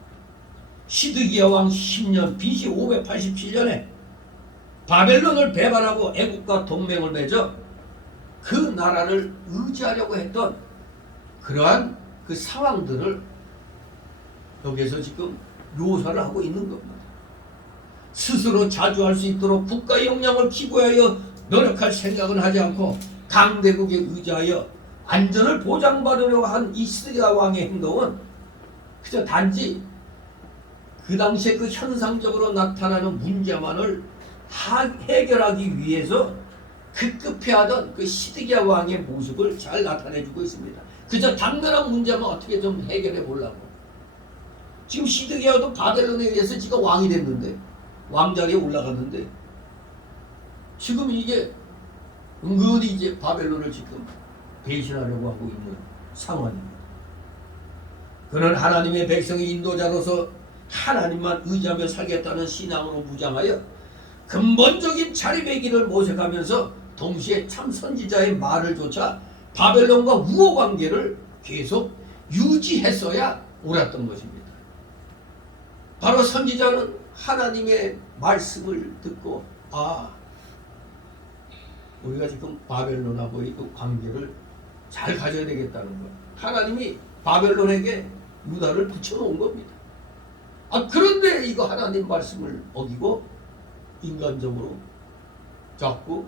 시드기야 왕 10년 BC 587년에 바벨론을 배반하고 애국과 동맹을 맺어 그 나라를 의지하려고 했던 그러한 그 상황들을 여기에서 지금 묘사를 하고 있는 겁니다. 스스로 자주할 수 있도록 국가 역량을 기부하여 노력할 생각은 하지 않고 강대국에 의지하여 안전을 보장받으려고 한 이 시드기야 왕의 행동은 그저 단지 그 당시에 그 현상적으로 나타나는 문제만을 해결하기 위해서 급급해하던 그 시드기야 왕의 모습을 잘 나타내주고 있습니다. 그저 당면한 문제만 어떻게 좀 해결해 보려고. 지금 시드기야도 바벨론에 의해서 지가 왕이 됐는데, 왕자리에 올라갔는데, 지금 이게 은근히 이제 바벨론을 지금 배신하려고 하고 있는 상황입니다. 그는 하나님의 백성의 인도자로서 하나님만 의지하며 살겠다는 신앙으로 무장하여 근본적인 자립의 길을 모색하면서 동시에 참 선지자의 말을 조차 바벨론과 우호 관계를 계속 유지했어야 옳았던 것입니다. 바로 선지자는 하나님의 말씀을 듣고 우리가 지금 바벨론하고의 그 관계를 잘 가져야 되겠다는 것. 하나님이 바벨론에게 유다를 붙여놓은 겁니다. 그런데 이거 하나님 말씀을 어기고 인간적으로 자꾸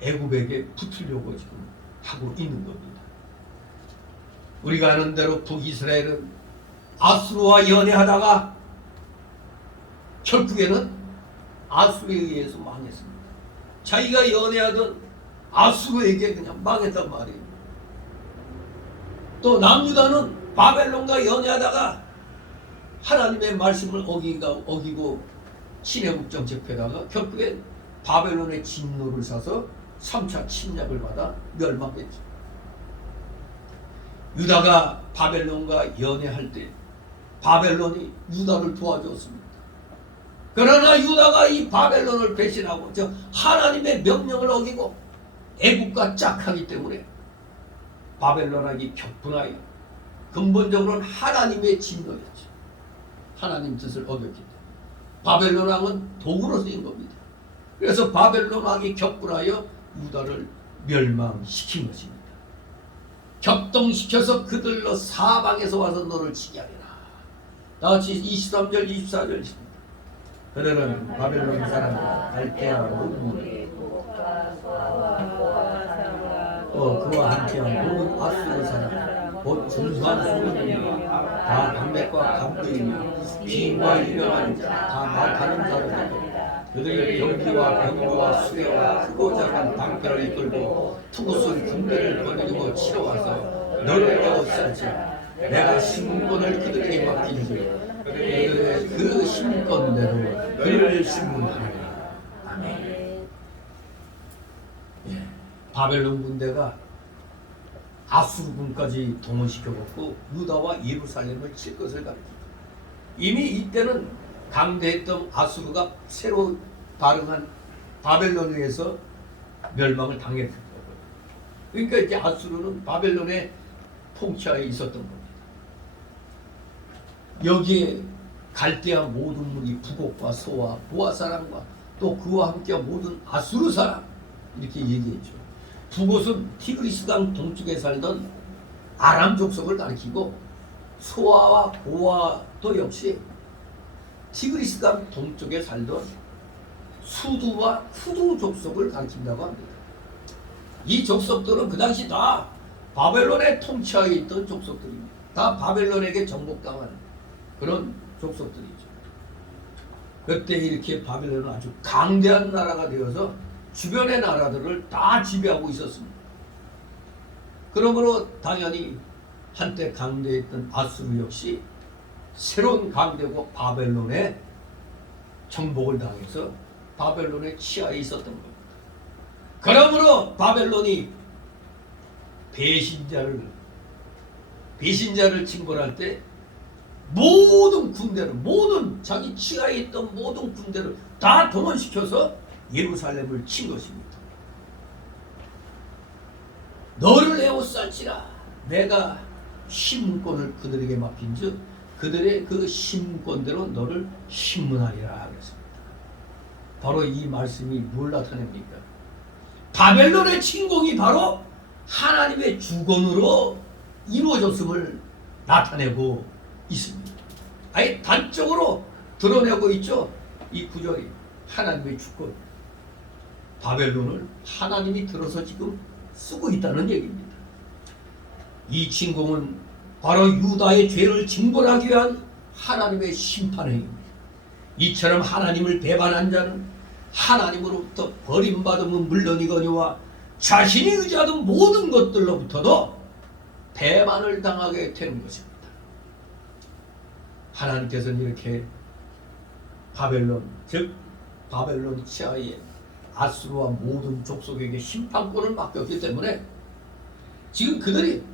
애굽에게 붙으려고 지금 하고 있는 겁니다. 우리가 아는 대로 북이스라엘은 아수르와 연애하다가 결국에는 아수르에 의해서 망했습니다. 자기가 연애하던 아수르에게 그냥 망했단 말이에요. 또 남유다는 바벨론과 연애하다가 하나님의 말씀을 어기고 친애국 정책에다가 결국엔 바벨론의 진노를 사서 3차 침략을 받아 멸망했죠. 유다가 바벨론과 연애할 때 바벨론이 유다를 도와줬습니다. 그러나 유다가 이 바벨론을 배신하고 하나님의 명령을 어기고 애국과 짝하기 때문에 바벨론하기 격분하여 근본적으로는 하나님의 진노였죠. 하나님 뜻을 어겼기 때문에 바벨론 왕은 도구로 쓰인 겁니다. 그래서 바벨론 왕이 격분하여 유다를 멸망시킨 것입니다. 격동시켜서 그들로 사방에서 와서 너를 치게 하리라. 나같이 23절 24절 있습니다. 그들은 바벨론 사람과 갈대아로 모든 그와 함께한 모든 아수르 사람 곧 준수한 소년이며 다 담백과 감도이며 비인과 유명한 자 다 말하는 자들이고 그들의 병기와 병거와 수레와 크고 작은 방패를 이끌고 투구술 군대를 거느리고 치러 와서 너를 에워싸지 내가 신문권을 그들에게 맡기니 그들의 그 신문권대로 그를 신문하리라. 아멘. 바벨론 군대가 아수르군까지 동원시켜갖고 유다와 예루살렘을 칠 것을 가르칩니다. 이미 이때는 강대했던 아수르가 새로 발흥한 바벨론에 의해서 멸망을 당했던 거예요. 그러니까 이제 아수르는 바벨론의 통치하에 있었던 겁니다. 여기에 갈대아 모든 무리 북옥과 소와 보아 사람과 또 그와 함께한 모든 아수르 사람 이렇게 얘기했죠. 북옷은 티그리스강 동쪽에 살던 아람 족속을 가리키고 소아와 보아도 역시 티그리스강 동쪽에 살던 수두와 후두 족속을 가리킨다고 합니다. 이 족속들은 그 당시 다 바벨론의 통치하에 있던 족속들입니다. 다 바벨론에게 정복당한 그런 족속들이죠. 그때 이렇게 바벨론은 아주 강대한 나라가 되어서 주변의 나라들을 다 지배하고 있었습니다. 그러므로 당연히 한때 강대했던 아수르 역시 새로운 강대국 바벨론에 정복을 당해서 바벨론의 치하에 있었던 겁니다. 그러므로 바벨론이 배신자를 징벌할 때 모든 군대를, 모든 자기 치하에 있던 모든 군대를 다 동원시켜서 예루살렘을 친 것입니다. 너를 에워쌀지라 내가 신문권을 그들에게 맡긴즉 그들의 그 신문권대로 너를 신문하리라 그랬습니다. 바로 이 말씀이 뭘 나타냅니까? 바벨론의 침공이 바로 하나님의 주권으로 이루어졌음을 나타내고 있습니다. 아예 단적으로 드러내고 있죠. 이 구절이 하나님의 주권, 바벨론을 하나님이 들어서 지금 쓰고 있다는 얘기입니다. 이 침공은 바로 유다의 죄를 징벌하기 위한 하나님의 심판행위입니다. 이처럼 하나님을 배반한 자는 하나님으로부터 버림받음은 물론이거니와 자신이 의지하던 모든 것들로부터도 배반을 당하게 되는 것입니다. 하나님께서는 이렇게 바벨론, 즉 바벨론 치하에 아수르와 모든 족속에게 심판권을 맡겼기 때문에 지금 그들이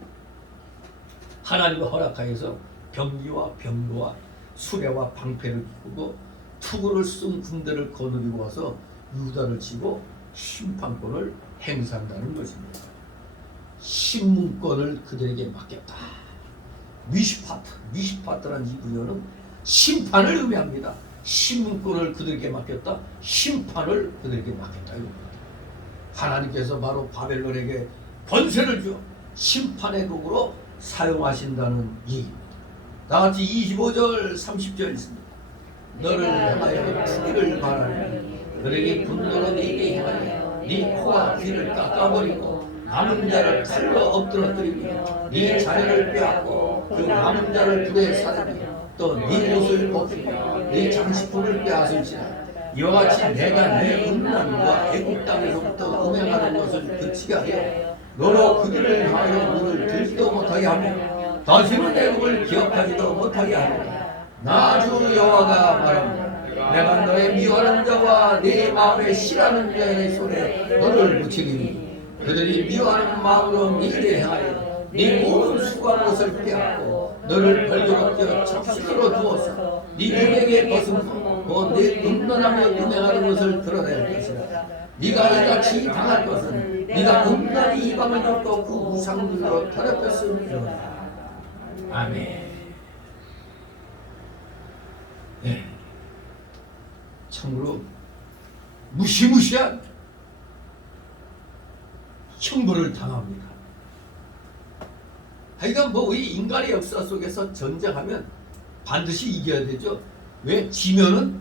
하나님의 허락하여서 병기와 병거와 수레와 방패를 이끌고 투구를 쓴 군대를 거느리고 와서 유다를 치고 심판권을 행사한다는 것입니다. 신문권을 그들에게 맡겼다. 미시파트라는 이 구절은 심판을 의미합니다. 신문권을 그들에게 맡겼다. 심판을 그들에게 맡겼다. 하나님께서 바로 바벨론에게 권세를 주어 심판의 도구로 사용하신다는 얘기입니다. 다같이 25절 30절 있습니다. 너를 향하여 죽기를 바라니 그에게 분노로 네게 행하여 네 코와 귀를 깎아버리고 남은 자를 칼로 엎드러뜨리며 네 자녀를 빼앗고 그 남은 자를 불에 사르며 또 네 옷을 벗기며 네 장식품을 빼앗을지라. 이와 같이 내가 내 음란과 애국 땅에서부터 음행하는 것을 그치게 하여 너로 그들을 향하여 눈을 들지도 못하게 하며 다시는 애국을 기억하지도 못하게 하며 나 주 여호와가 말합니다. 내가 너의 미워하는 자와 네 마음에 싫어하는 자의 손에 너를 붙이리니 그들이 미워하는 마음으로 네게 향하여 네 모든 수고한 것을 빼앗고 너를 벌거벗겨 잡식으로 두어서 네 입에게 벗음고 네 음란하며 음행하는 것을 드러낼 것이라. 네가 이같이 당할 것은 네가 음란히 이방을 덮고 그 우상들로 더럽혔음이로다. 아멘. 네. 참으로 무시무시한 형벌을 당합니다. 하여간 뭐 우리 인간의 역사 속에서 전쟁하면 반드시 이겨야 되죠. 왜? 지면은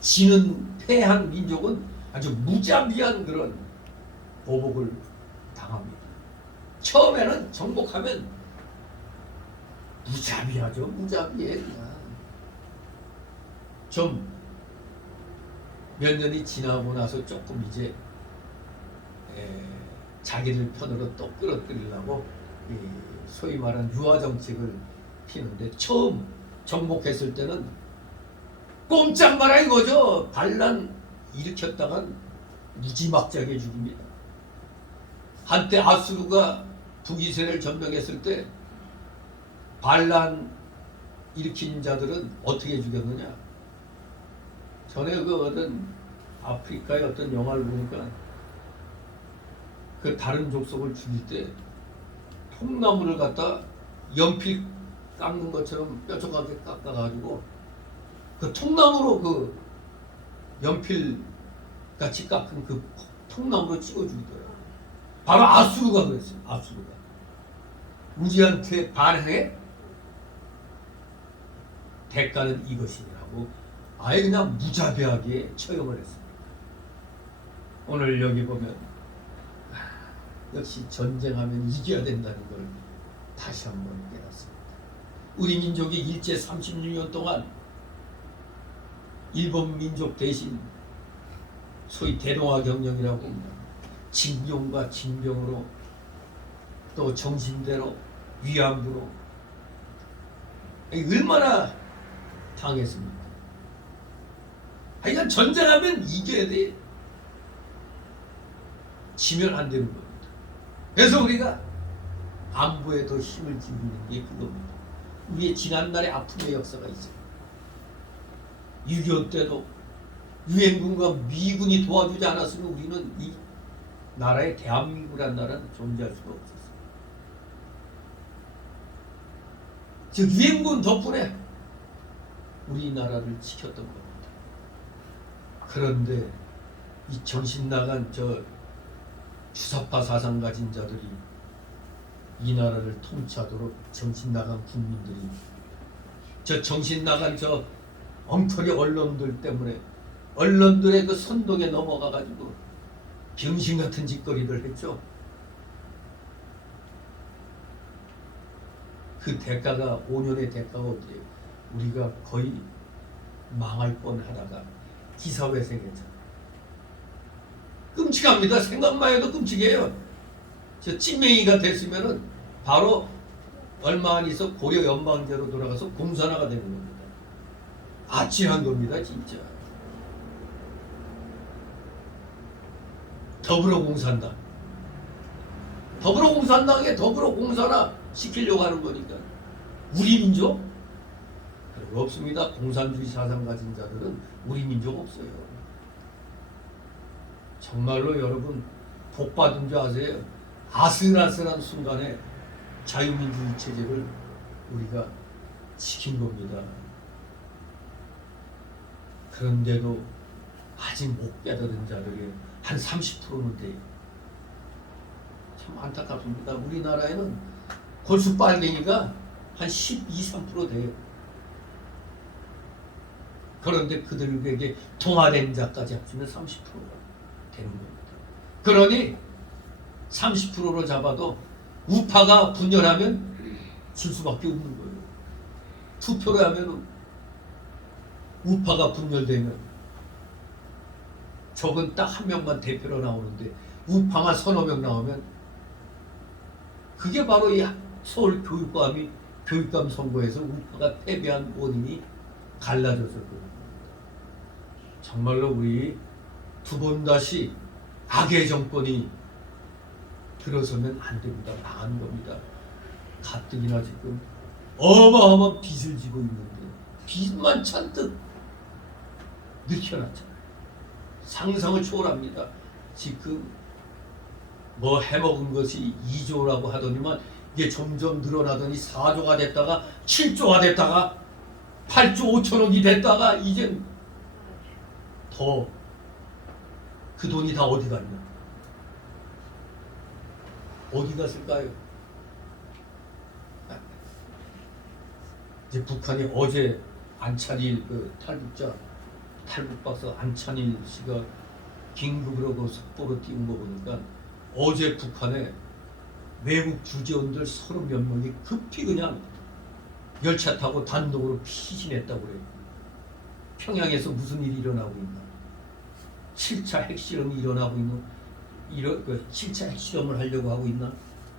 지는 패한 민족은 아주 무자비한 그런 보복을 당합니다. 처음에는 정복하면 무자비하죠. 무자비해. 좀 몇 년이 지나고 나서 조금 이제 자기들 편으로 또 끌어들이려고 소위 말하는 유화 정책을 피는데 처음 정복했을 때는 꼼짝 마라 이거죠. 반란 일으켰다간 무지막지하게 죽입니다. 한때 아수르가 북이스라엘 점령했을 때 반란 일으킨 자들은 어떻게 죽였느냐? 전에 그 어떤 아프리카의 어떤 영화를 보니까 그 다른 족속을 죽일 때 통나무를 갖다 연필 깎는 것처럼 뾰족하게 깎아가지고 그 통나무로 그 연필 같이 깎은 그 통나무로 찍어 죽이더라고요. 바로 아수르가 그랬어요. 아수르가 우리한테 반항해 대가는 이것이라고 아예 그냥 무자비하게 처형을 했습니다. 오늘 여기 보면 역시 전쟁하면 이겨야 된다는 걸 다시 한번 깨닫습니다. 우리 민족이 일제 36년 동안 일본 민족 대신 소위 대동아 경영이라고 합니다. 징용과 징병으로 또 정신대로 위안부로 얼마나 당했습니까? 하여간 전쟁하면 이겨야 돼. 지면 안 되는 겁니다. 그래서 우리가 안보에 더 힘을 기울이는 게 그겁니다. 우리의 지난날의 아픔의 역사가 있어요. 6.25 때도 유엔군과 미군이 도와주지 않았으면 우리는 이 나라의 대한민국이라는 나라는 존재할 수가 없었어요. 즉 유엔군 덕분에 우리나라를 지켰던 겁니다. 그런데 이 정신 나간 저 주사파 사상 가진 자들이 이 나라를 통치하도록 정신 나간 국민들이 저 정신 나간 저 엉터리 언론들 때문에 언론들의 그 선동에 넘어가 가지고 병신 같은 짓거리를 했죠. 그 대가가 5년의 대가가 어디예요? 우리가 거의 망할 뻔하다가 기사회생했잖아요. 끔찍합니다. 생각만 해도 끔찍해요. 저 찐맹이가 됐으면은 바로 얼마 안 있어 고려 연방제로 돌아가서 공산화가 되는 겁니다. 아찔한 겁니다, 진짜. 더불어공산당. 더불어공산당에 더불어공산화 시키려고 하는 거니까. 우리 민족? 그런 거 없습니다. 공산주의 사상 가진 자들은 우리 민족 없어요. 정말로 여러분 복 받은 줄 아세요? 아슬아슬한 순간에 자유민주주의 체제를 우리가 지킨 겁니다. 그런데도 아직 못 깨달은 자들이 한 30%는 돼요. 참 안타깝습니다. 우리나라에는 골수 빨갱이가 한 12, 3% 돼요. 그런데 그들에게 동아된 자까지 합치면 30%가 되는 겁니다. 그러니 30%로 잡아도 우파가 분열하면 질 수밖에 없는 거예요. 투표를 하면 우파가 분열되면 적은 딱 한 명만 대표로 나오는데 우파가 서너 명 나오면 그게 바로 이 서울 교육감 선거에서 우파가 패배한 원인이 갈라졌었거든요. 정말로 우리 두 번 다시 악의 정권이 들어서면 안 됩니다. 망한 겁니다. 가뜩이나 지금 어마어마한 빚을 지고 있는데 빚만 잔뜩 늘켜놨잖아요. 상상을 초월합니다. 지금 뭐 해먹은 것이 2조라고 하더니만 이게 점점 늘어나더니 4조가 됐다가 7조가 됐다가 8조 5천억이 됐다가 이제 더 그 돈이 다 어디 갔냐? 어디 갔을까요? 이제 북한이 어제 안찬일 그 탈북 박사 안찬일 씨가 긴급으로 그 속보로 띄운 거 보니까 어제 북한에 외국 주재원들 30몇 명이 급히 그냥 열차 타고 단독으로 피신했다고 그래요. 평양에서 무슨 일이 일어나고 있나? 7차 핵실험이 일어나고 있는 이런 그 7차 핵실험을 하려고 하고 있나?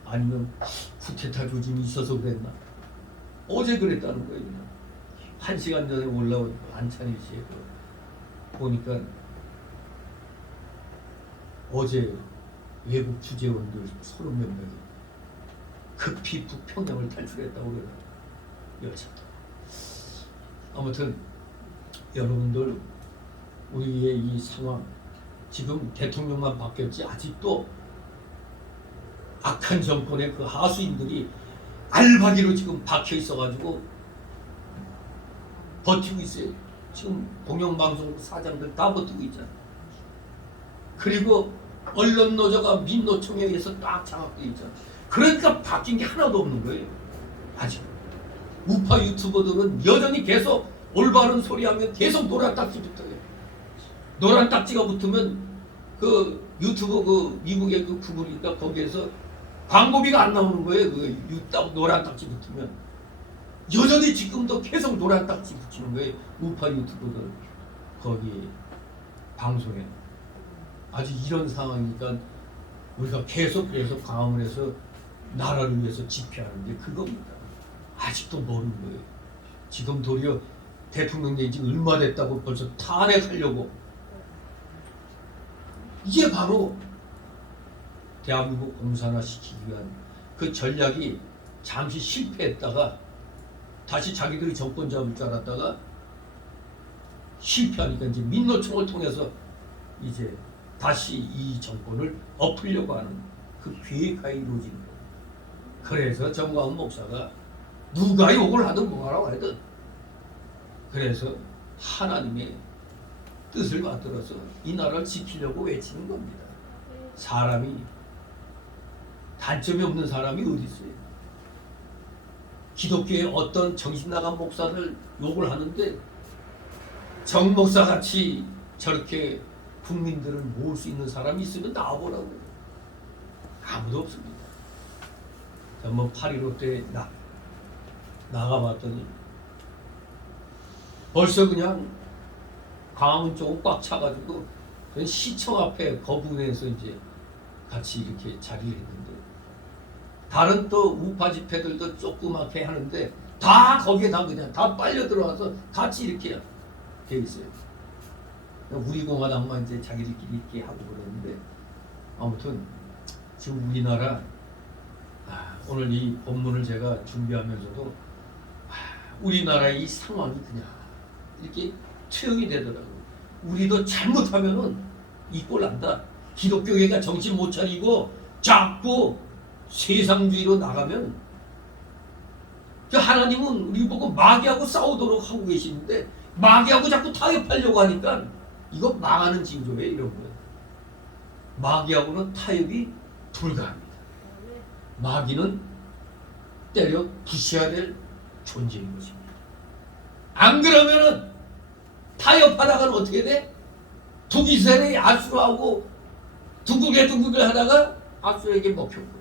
아니면 쿠데타 조짐이 있어서 그랬나? 어제 그랬다는 거예요. 1시간 전에 올라온 안찬일 씨의 보니까 어제 외국 주재원들 30몇 명이 급히 북평양을 탈출했다고 그래요. 열차. 아무튼 여러분들 우리의 이 상황 지금 대통령만 바뀌었지 아직도 악한 정권의 그 하수인들이 알박이로 지금 박혀 있어가지고 버티고 있어요. 지금 공영방송 사장들 다 버티고 있잖아요. 그리고 언론노조가 민노총에 의해서 딱 장악되어 있잖아요. 그러니까 바뀐 게 하나도 없는 거예요. 아직 우파 유튜버들은 여전히 계속 올바른 소리하면 계속 노란 딱지 붙어요. 노란 딱지가 붙으면 그 유튜브 그 미국의 그 구글이니까 거기에서 광고비가 안 나오는 거예요. 그 노란 딱지 붙으면 여전히 지금도 계속 노란 딱지 붙이는 거예요. 우파 유튜버들 거기 방송에 아주 이런 상황이니까 우리가 계속 강함을 해서 나라를 위해서 집회하는 게 그겁니다. 아직도 모르는 거예요. 지금 도리어 대통령이 지금 얼마 됐다고 벌써 탄핵하려고 이게 바로 대한민국 공산화시키기 위한 그 전략이 잠시 실패했다가 다시 자기들이 정권 잡을 줄 알았다가 실패하니까 이제 민노총을 통해서 이제 다시 이 정권을 엎으려고 하는 그 계획하에 이루어진 거예요. 그래서 정광훈 목사가 누가 욕을 하든 뭐하라고 하든 그래서 하나님의 뜻을 받들어서 이 나라를 지키려고 외치는 겁니다. 사람이 단점이 없는 사람이 어디 있어요? 기독교의 어떤 정신 나간 목사들 욕을 하는데 정 목사 같이 저렇게 국민들을 모을 수 있는 사람이 있으면 나와보라고. 아무도 없습니다. 한번 8.15 때 나가봤더니 벌써 그냥 광화문 쪽은 꽉 차가지고 시청 앞에 거부에서 이제 같이 이렇게 자리를 했는데 다른 또 우파 집회들도 조그맣게 하는데 다 거기에 다 그냥 다 빨려 들어와서 같이 이렇게 돼 있어요. 우리 공화당만 이제 자기들끼리 이렇게 하고 그러는데 아무튼 지금 우리나라 오늘 이 본문을 제가 준비하면서도 우리나라의 이 상황이 그냥 이렇게 투영이 되더라고요. 우리도 잘못하면은 이 꼴 난다. 기독교계가 정신 못 차리고 자꾸 세상주의로 나가면 하나님은 우리 보고 마귀하고 싸우도록 하고 계시는데 마귀하고 자꾸 타협하려고 하니까 이거 망하는 징조예요. 이런 거. 마귀하고는 타협이 불가합니다. 마귀는 때려 부셔야 될 존재인 것입니다. 안 그러면은 타협하다가는 어떻게 돼? 두기세력이 아수라하고 둥글게 하다가 아수에게 먹혔고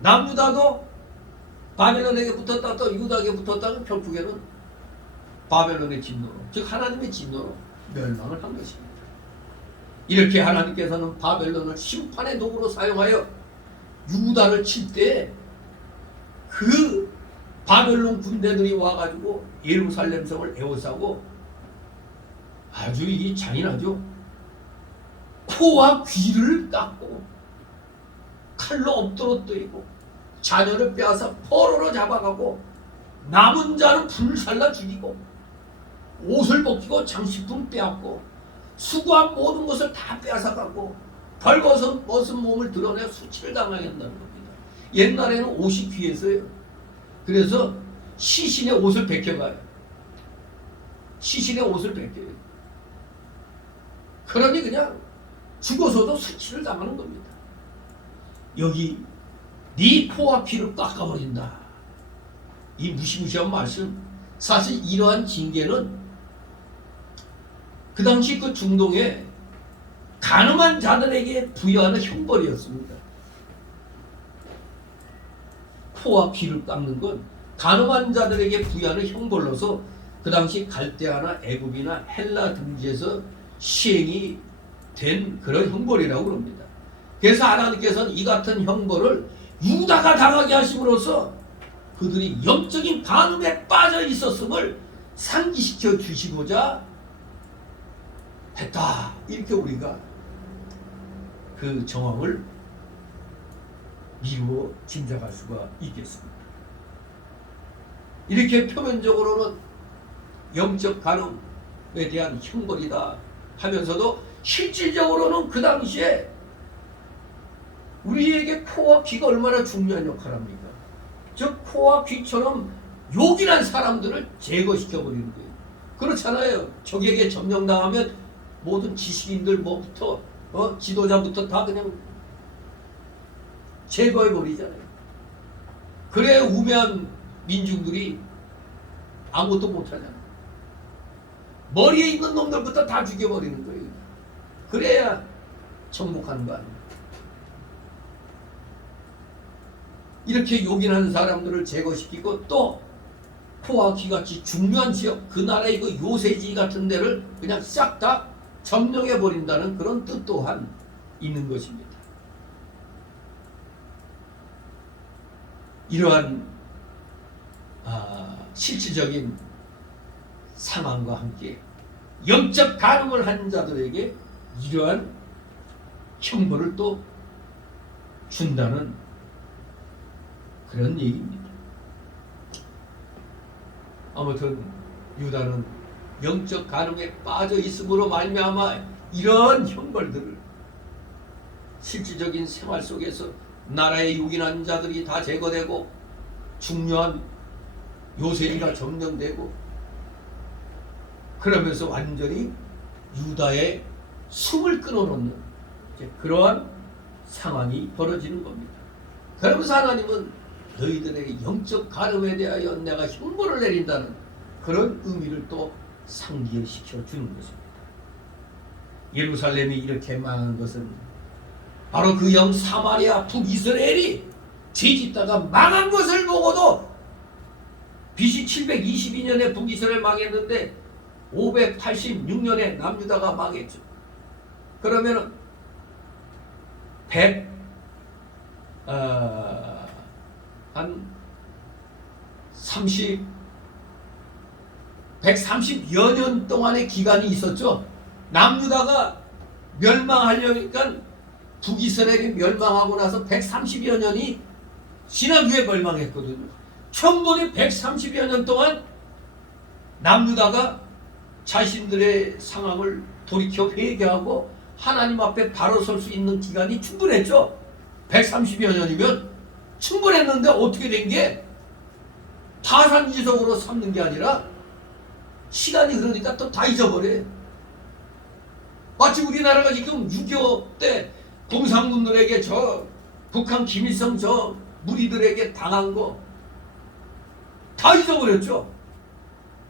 남유다도 바벨론에게 붙었다 또 유다에게 붙었다가 결국에는 바벨론의 진노로 즉 하나님의 진노로 멸망을 한 것입니다. 이렇게 하나님께서는 바벨론을 심판의 도구로 사용하여 유다를 칠 때 그 바벨론 군대들이 와가지고 예루살렘 성을 에워싸고 아주 이게 잔인하죠. 코와 귀를 깎고 칼로 엎드러 뜨이고 자녀를 빼앗아 포로로 잡아가고 남은 자는 불살라 죽이고 옷을 벗기고 장식품 빼앗고 수고한 모든 것을 다 빼앗아가고 벌거벗은 몸을 드러내 수치를 당하게 한다는 겁니다. 옛날에는 옷이 귀했어요. 그래서 시신의 옷을 벗겨가요. 시신의 옷을 벗겨요. 그러니 그냥 죽어서도 수치를 당하는 겁니다. 여기 네 코와 귀를 깎아버린다. 이 무시무시한 말씀. 사실 이러한 징계는 그 당시 그 중동에 가늠한 자들에게 부여하는 형벌이었습니다. 코와 귀를 깎는 건 가늠한 자들에게 부여하는 형벌로서 그 당시 갈대아나 애굽이나 헬라 등지에서 시행이 된 그런 형벌이라고 합니다. 그래서 하나님께서는 이 같은 형벌을 유다가 당하게 하심으로써 그들이 영적인 간음에 빠져 있었음을 상기시켜 주시고자 했다. 이렇게 우리가 그 정황을 미루어 짐작할 수가 있겠습니다. 이렇게 표면적으로는 영적 간음에 대한 형벌이다 하면서도 실질적으로는 그 당시에 우리에게 코와 귀가 얼마나 중요한 역할을 합니까? 즉 코와 귀처럼 요긴한 사람들을 제거시켜버리는 거예요. 그렇잖아요. 적에게 점령당하면 모든 지식인들 뭐부터 지도자부터 다 그냥 제거해버리잖아요. 그래 우매한 민중들이 아무것도 못하잖아요. 머리에 있는 놈들부터 다 죽여버리는 거예요. 그래야 정복하는 거 아닙니까? 이렇게 요긴한 사람들을 제거시키고 또 코와 귀같이 중요한 지역 그 나라의 그 요새지 같은 데를 그냥 싹 다 점령해버린다는 그런 뜻 또한 있는 것입니다. 이러한 실질적인 상황과 함께 영적 간음을 한 자들에게 이러한 형벌을 또 준다는 그런 얘기입니다. 아무튼 유다는 영적 간음에 빠져 있음으로 말미암아 이런 형벌들을 실질적인 생활 속에서 나라에 유gin한 자들이 다 제거되고 중요한 요새지가 점령되고 그러면서 완전히 유다의 숨을 끊어놓는 그러한 상황이 벌어지는 겁니다. 그러면서 하나님은 너희들의 영적 간음에 대하여 내가 형벌을 내린다는 그런 의미를 또 상기시켜 주는 것입니다. 예루살렘이 이렇게 망한 것은 바로 그 영 사마리아 북이스라엘이 죄짓다가 망한 것을 보고도 BC 722년에 북이스라엘 망했는데 586년에 남유다가 망했죠. 그러면은 130여 년 동안의 기간이 있었죠. 남유다가 멸망하려니까 북이스라엘이 멸망하고 나서 130여 년이 지난 후에 멸망했거든요. 천번에 130여 년 동안 남유다가 자신들의 상황을 돌이켜 회개하고 하나님 앞에 바로 설 수 있는 기간이 충분했죠. 130여 년이면 충분했는데 어떻게 된 게 타산지석으로 삼는 게 아니라 시간이 흐르니까 또 다 잊어버려요. 마치 우리나라가 지금 6.25 때 공산군들에게 저 북한 김일성 저 무리들에게 당한 거 다 잊어버렸죠.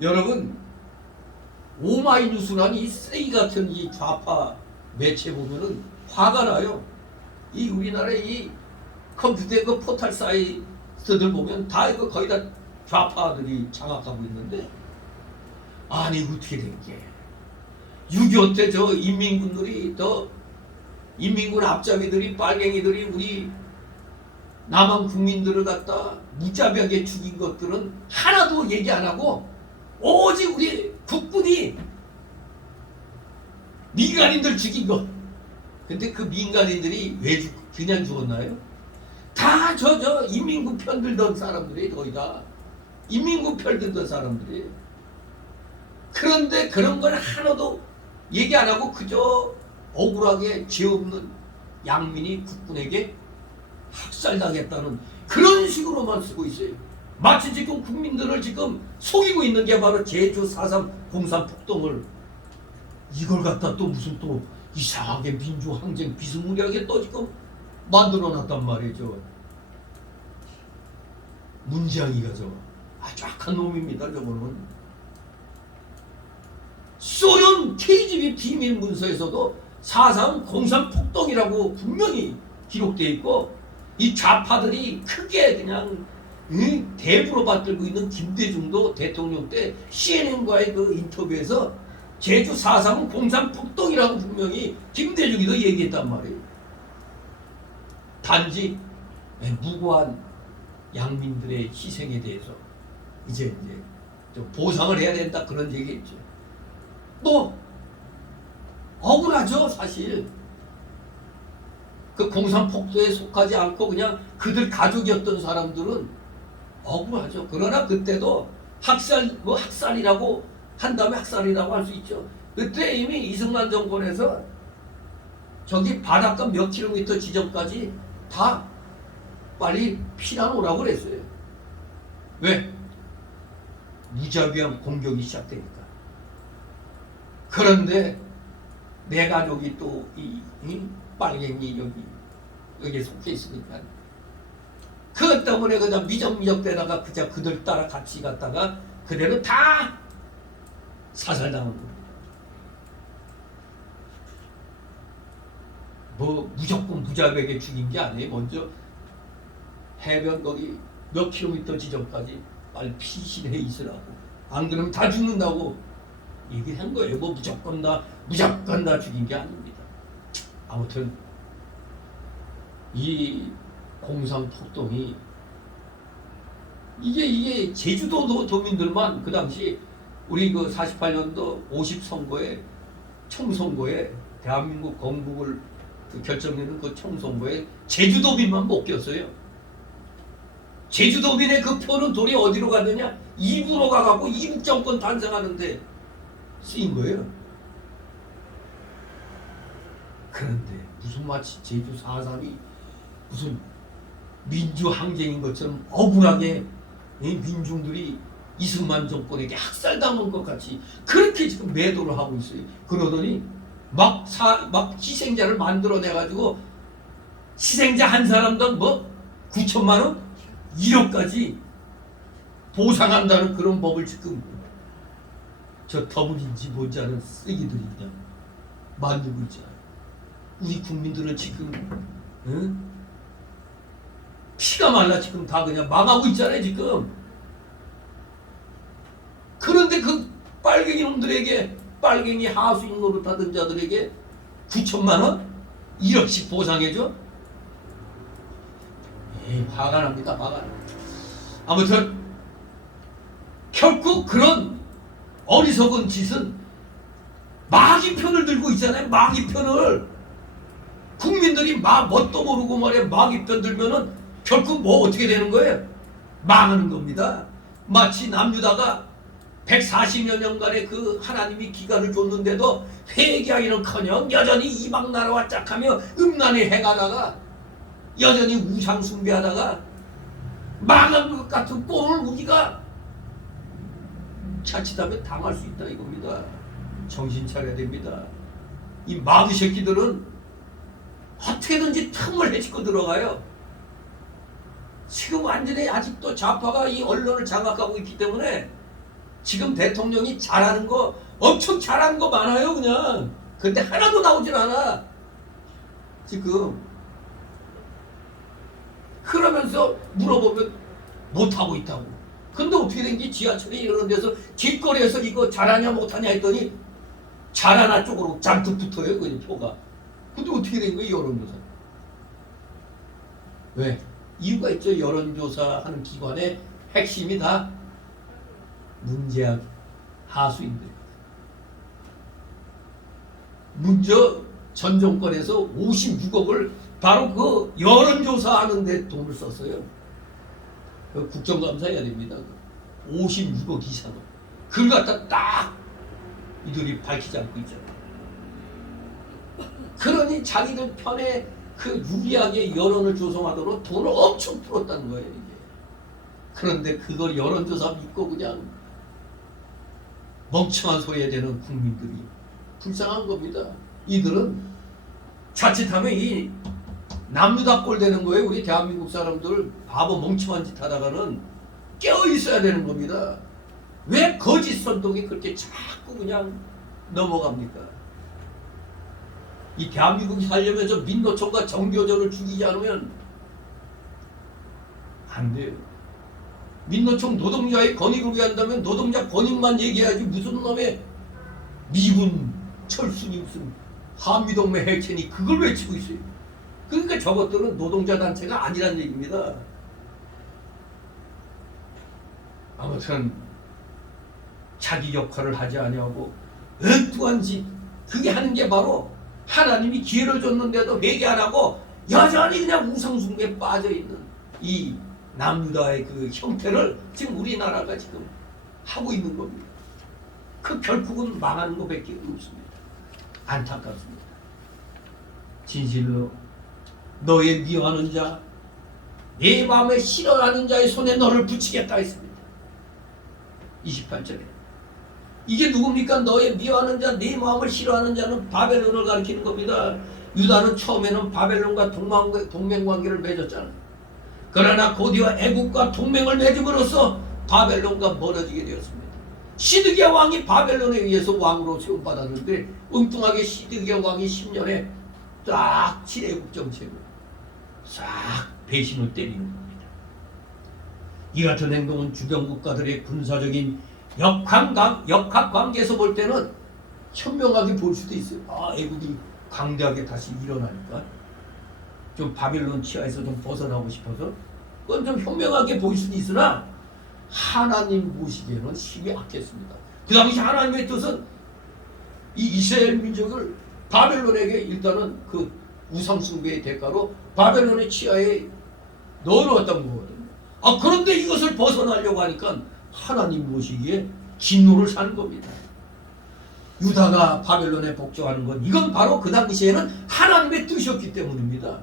여러분 오마이뉴스란 이 쓰레기 같은 이 좌파 매체 보면은 화가 나요. 이 우리나라의 이 컴퓨터의 그 포털 사이트들 보면 다 이거 거의 다 좌파들이 장악하고 있는데 아니 어떻게 된 게 6.25 때 저 인민군들이 더 인민군 앞잡이들이 빨갱이들이 우리 남한 국민들을 갖다 무자비하게 죽인 것들은 하나도 얘기 안 하고 오직 우리 국군이 민간인들 죽인 것. 근데 그 민간인들이 왜 그냥 죽었나요? 다 저 인민군 편 들던 사람들이 거의 다 인민군 편 들던 사람들이. 그런데 그런 걸 하나도 얘기 안 하고 그저 억울하게 죄 없는 양민이 국군에게 학살당했다는 그런 식으로만 쓰고 있어요. 마치 지금 국민들을 지금 속이고 있는 게 바로 제주 4.3 공산 폭동을 이걸 갖다 또 무슨 또 이상하게 민주항쟁 비스무리하게 또 지금 만들어놨단 말이죠. 문재양이가 저 아주 악한 놈입니다. 저거는 소련 KGB 비밀 문서에서도 4.3 공산 폭동이라고 분명히 기록되어 있고 이 좌파들이 크게 그냥 대부로 받들고 있는 김대중도 대통령 때 CNN과의 그 인터뷰에서 제주 4.3은 공산 폭동이라고 분명히 김대중이도 얘기했단 말이에요. 단지 무고한 양민들의 희생에 대해서 이제 좀 보상을 해야 된다 그런 얘기했죠. 또 억울하죠 사실. 그 공산폭도에 속하지 않고 그냥 그들 가족이었던 사람들은 억울하죠. 그러나 그때도 학살이라고 한 다음에 학살이라고 할 수 있죠. 그때 이미 이승만 정권에서 저기 바닷가 몇 킬로미터 지점까지 다 빨리 피난 오라고 그랬어요. 왜? 무자비한 공격이 시작되니까. 그런데 내 가족이 또 이 빨갱이 여기에 속해 있으니까 그것 때문에 그냥 미적미적대다가 그저 그들 따라 같이 갔다가 그대로 다 사살당한 겁니다. 뭐 무조건 무자비하게 죽인 게 아니에요. 먼저 해변 거기 몇 킬로미터 지점까지 빨리 피신해 있으라고. 안 그러면 다 죽는다고 얘기한 거예요. 뭐 무조건 다 죽인 게 아닙니다. 아무튼 이 공산폭동이 이게 제주도 도민들만 그 당시 우리 그 48년도 50선거에 총선거에 대한민국 건국을 그 결정되는 그 청송부에 제주도민만 못 꼈어요. 제주도민의 그 표는 돈이 어디로 가느냐? 이북으로 가갖고 이북 정권 탄생하는데 쓰인 거예요. 그런데 무슨 마치 제주 4.3이 무슨 민주항쟁인 것처럼 억울하게 민중들이 이승만 정권에게 학살당한 것 같이 그렇게 지금 매도를 하고 있어요. 그러더니 막 희생자를 만들어내가지고 희생자 한 사람당 뭐 9천만 원? 1억까지 보상한다는 그런 법을 지금 저 더블인지 뭔지 아는 쓰기들이 그냥 만들고 있잖아요. 우리 국민들은 지금 피가 말라 지금 다 그냥 망하고 있잖아요 지금. 그런데 그 빨갱이 놈들에게 빨갱이 하수인 노릇하던 자들에게 9천만 원? 1억씩 보상해줘? 에이, 화가 납니다. 화가 나. 아무튼 결국 그런 어리석은 짓은 마귀 편을 들고 있잖아요. 마귀 편을. 국민들이 뭣도 모르고 말이야 마귀 편 들면은 결국 뭐 어떻게 되는 거예요? 망하는 겁니다. 마치 남유다가 140여 년간의 그 하나님이 기간을 줬는데도 회개하기는커녕 여전히 이방 나라와 짝하며 음란에 행하다가 여전히 우상 숭배하다가 망한 것 같은 꼴을 우리가 자칫하면 당할 수 있다 이겁니다. 정신 차려야 됩니다. 이 마귀 새끼들은 어떻게든지 틈을 헤치고 들어가요. 지금 완전히 아직도 좌파가 이 언론을 장악하고 있기 때문에 지금 대통령이 잘하는 거 엄청 잘하는 거 많아요 그냥. 근데 하나도 나오질 않아 지금. 그러면서 물어보면 못하고 있다고. 근데 어떻게 된 게 지하철에 이런 데서 길거리에서 이거 잘하냐 못하냐 했더니 잘하나 쪽으로 잔뜩 붙어요 그 표가. 근데 어떻게 된 거예요 여론조사? 왜? 이유가 있죠. 여론조사하는 기관의 핵심이 다 문재학 하수인들. 문저 전 정권에서 56억을 바로 그 여론조사하는 데 돈을 썼어요. 국정감사 해야 됩니다. 56억 이상을. 그걸 갖다 딱 이들이 밝히지 않고 있잖아요. 그러니 자기들 편에 그 유리하게 여론을 조성하도록 돈을 엄청 풀었다는 거예요. 이게. 그런데 그걸 여론조사 믿고 그냥 멍청한 소리에 대는 국민들이 불쌍한 겁니다. 이들은 자칫하면 이 남유다꼴 되는 거예요. 우리 대한민국 사람들 바보 멍청한 짓 하다가는 깨어 있어야 되는 겁니다. 왜 거짓 선동이 그렇게 자꾸 그냥 넘어갑니까? 이 대한민국이 살려면서 민노총과 정교조를 죽이지 않으면 안 돼요. 민노총 노동자의 권익을 위한다면 노동자 권익만 얘기해야지 무슨 놈의 미군 철수니 무슨 한미동맹 해체니 그걸 외치고 있어요. 그러니까 저것들은 노동자 단체가 아니란 얘기입니다. 아무튼 자기 역할을 하지 아니하고 엉뚱한 짓 그게 하는 게 바로 하나님이 기회를 줬는데도 회개 안 하고 여전히 그냥 우상숭배에 빠져있는 이 남유다의 그 형태를 지금 우리나라가 지금 하고 있는 겁니다. 그 결국은 망하는 것밖에 없습니다. 안타깝습니다. 진실로 너의 미워하는 자, 내 마음에 싫어하는 자의 손에 너를 붙이겠다 했습니다. 28절에 이게 누굽니까? 너의 미워하는 자, 네 마음을 싫어하는 자는 바벨론을 가리키는 겁니다. 유다는 처음에는 바벨론과 동맹관계를 맺었잖아요. 그러나 곧이어 애국과 동맹을 맺음으로써 바벨론과 멀어지게 되었습니다. 시드기야 왕이 바벨론에 의해서 왕으로 세움받았는데 엉뚱하게 시드기야 왕이 10년에 싹 친애국 정책으로 싹 배신을 때리는 겁니다. 이 같은 행동은 주변 국가들의 군사적인 역학관계에서 볼 때는 현명하게 볼 수도 있어요. 아, 애국이 강대하게 다시 일어나니까 좀 바벨론 치하에서 좀 벗어나고 싶어서 그건 좀 현명하게 보일 수도 있으나 하나님 보시기에는 힘이 악했습니다. 그 당시 하나님의 뜻은 이 이스라엘 민족을 바벨론에게 일단은 그 우상숭배의 대가로 바벨론의 치하에 넣어놓았던 거거든요. 그런데 이것을 벗어나려고 하니까 하나님 모시기에 진노를 사는 겁니다. 유다가 바벨론에 복종하는 건 이건 바로 그 당시에는 하나님의 뜻이었기 때문입니다.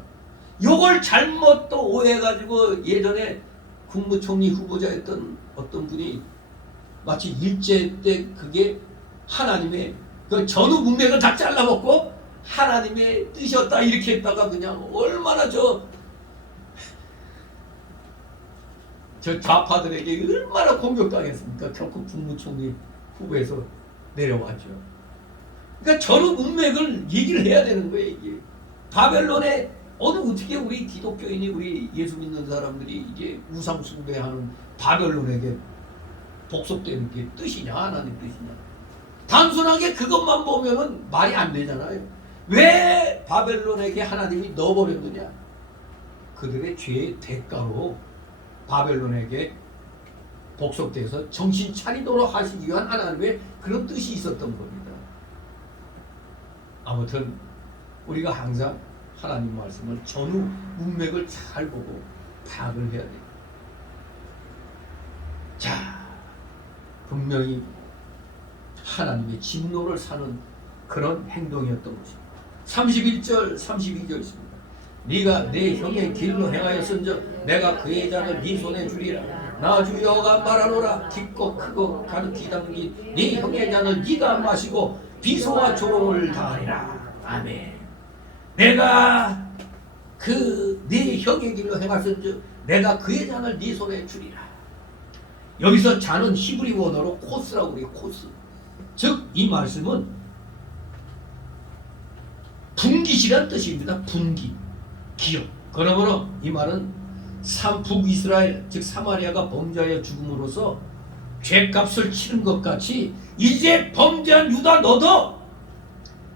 이걸 잘못 또 오해해가지고 예전에 국무총리 후보자였던 어떤 분이 마치 일제 때 그게 하나님의 그 전후 문맥을 다 잘라먹고 하나님의 뜻이었다 이렇게 했다가 그냥 얼마나 저 좌파들에게 얼마나 공격당했습니까? 결국 국무총리 후보에서 내려왔죠. 그러니까 전후 문맥을 얘기를 해야 되는 거예요. 이게 바벨론에 어떻게 우리 기독교인이 우리 예수 믿는 사람들이 이게 우상 숭배하는 바벨론에게 복속되는 게 뜻이냐 하나님 뜻이냐. 단순하게 그것만 보면은 말이 안 되잖아요. 왜 바벨론에게 하나님이 넣어버렸느냐. 그들의 죄의 대가로 바벨론에게 복속돼서 정신 차리도록 하시기 위한 하나님의 그런 뜻이 있었던 겁니다. 아무튼 우리가 항상 하나님 말씀을 전후 문맥을 잘 보고 파악을 해야 돼요. 자, 분명히 하나님의 진노를 사는 그런 행동이었던 것입니다. 31절 32절 있습니다. 네가 내 형의 길로 행하였은즉 내가 그의 잔을 네 손에 주리라. 나 주 여호와가 말하노라. 깊고 크고 가득히 담긴 네 형의 잔을 네가 마시고 비소와 조롱을 당하리라. 아멘. 내가 그 네 형의 길로 행하였은즉 내가 그의 잔을 네 손에 주리라. 여기서 잔은 히브리 원어로 코스라고 그래요. 코스. 즉 이 말씀은 분깃이란 뜻입니다. 분깃, 기업. 그러므로 이 말은 북이스라엘 즉 사마리아가 범죄하여 죽음으로써 죄값을 치른 것 같이 이제 범죄한 유다 너도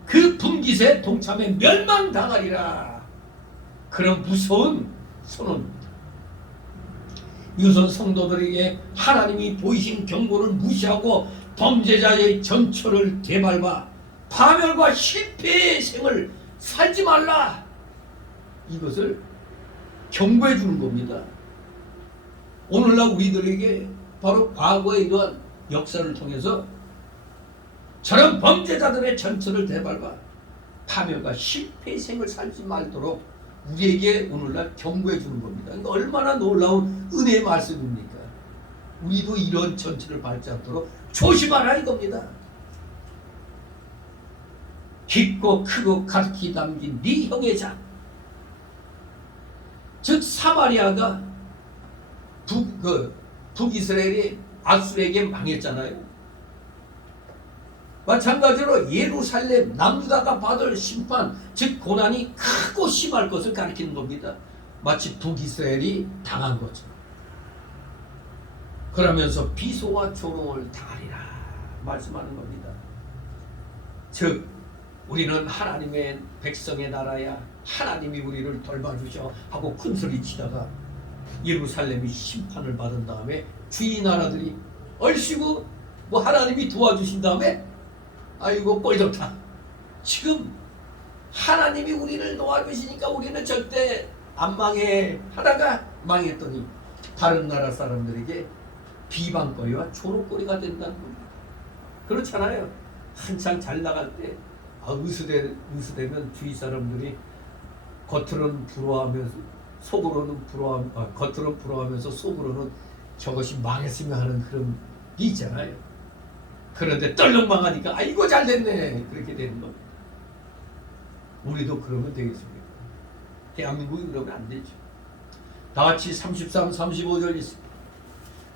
그 분깃에 동참해 멸망당하리라. 그런 무서운 선언입니다. 유선 성도들에게 하나님이 보이신 경고를 무시하고 범죄자의 전철을 되밟아 파멸과 실패의 생을 살지 말라. 이것을 경고해 주는 겁니다. 오늘날 우리들에게 바로 과거의 이러한 역사를 통해서 저런 범죄자들의 전철을 되밟아 파멸과 실패의 생을 살지 말도록 우리에게 오늘날 경고해 주는 겁니다. 그러니까 얼마나 놀라운 은혜의 말씀입니까? 우리도 이런 전철을 밟지 않도록 조심하라 이겁니다. 깊고 크고 가득히 담긴 네 형의 잔. 즉 사마리아가 북이스라엘이 아수르에게 망했잖아요. 마찬가지로 예루살렘 남유다가 받을 심판 즉 고난이 크고 심할 것을 가리키는 겁니다. 마치 북이스라엘이 당한 거죠. 그러면서 비소와 조롱을 당하리라 말씀하는 겁니다. 즉 우리는 하나님의 백성의 나라야 하나님이 우리를 돌봐주셔 하고 큰소리 치다가 예루살렘이 심판을 받은 다음에 주위 나라들이 얼씨구 뭐 하나님이 도와주신 다음에 아이고 꼴 좋다. 지금 하나님이 우리를 도와주시니까 우리는 절대 안 망해 하다가 망했더니 다른 나라 사람들에게 비방거리와 조롱거리가 된다는 겁니다. 그렇잖아요. 한창 잘 나갈 때 의수되면 주위 사람들이 겉으로는 부러워하면서 겉으로는 부러워하면서 속으로는 저것이 망했으면 하는 그런 게 있잖아요. 그런데 떨렁 망하니까 아이고 잘 됐네 그렇게 되는 겁니다. 우리도 그러면 되겠습니까? 대한민국이 그러면 안 되죠. 다 같이 33, 35절 있습니다.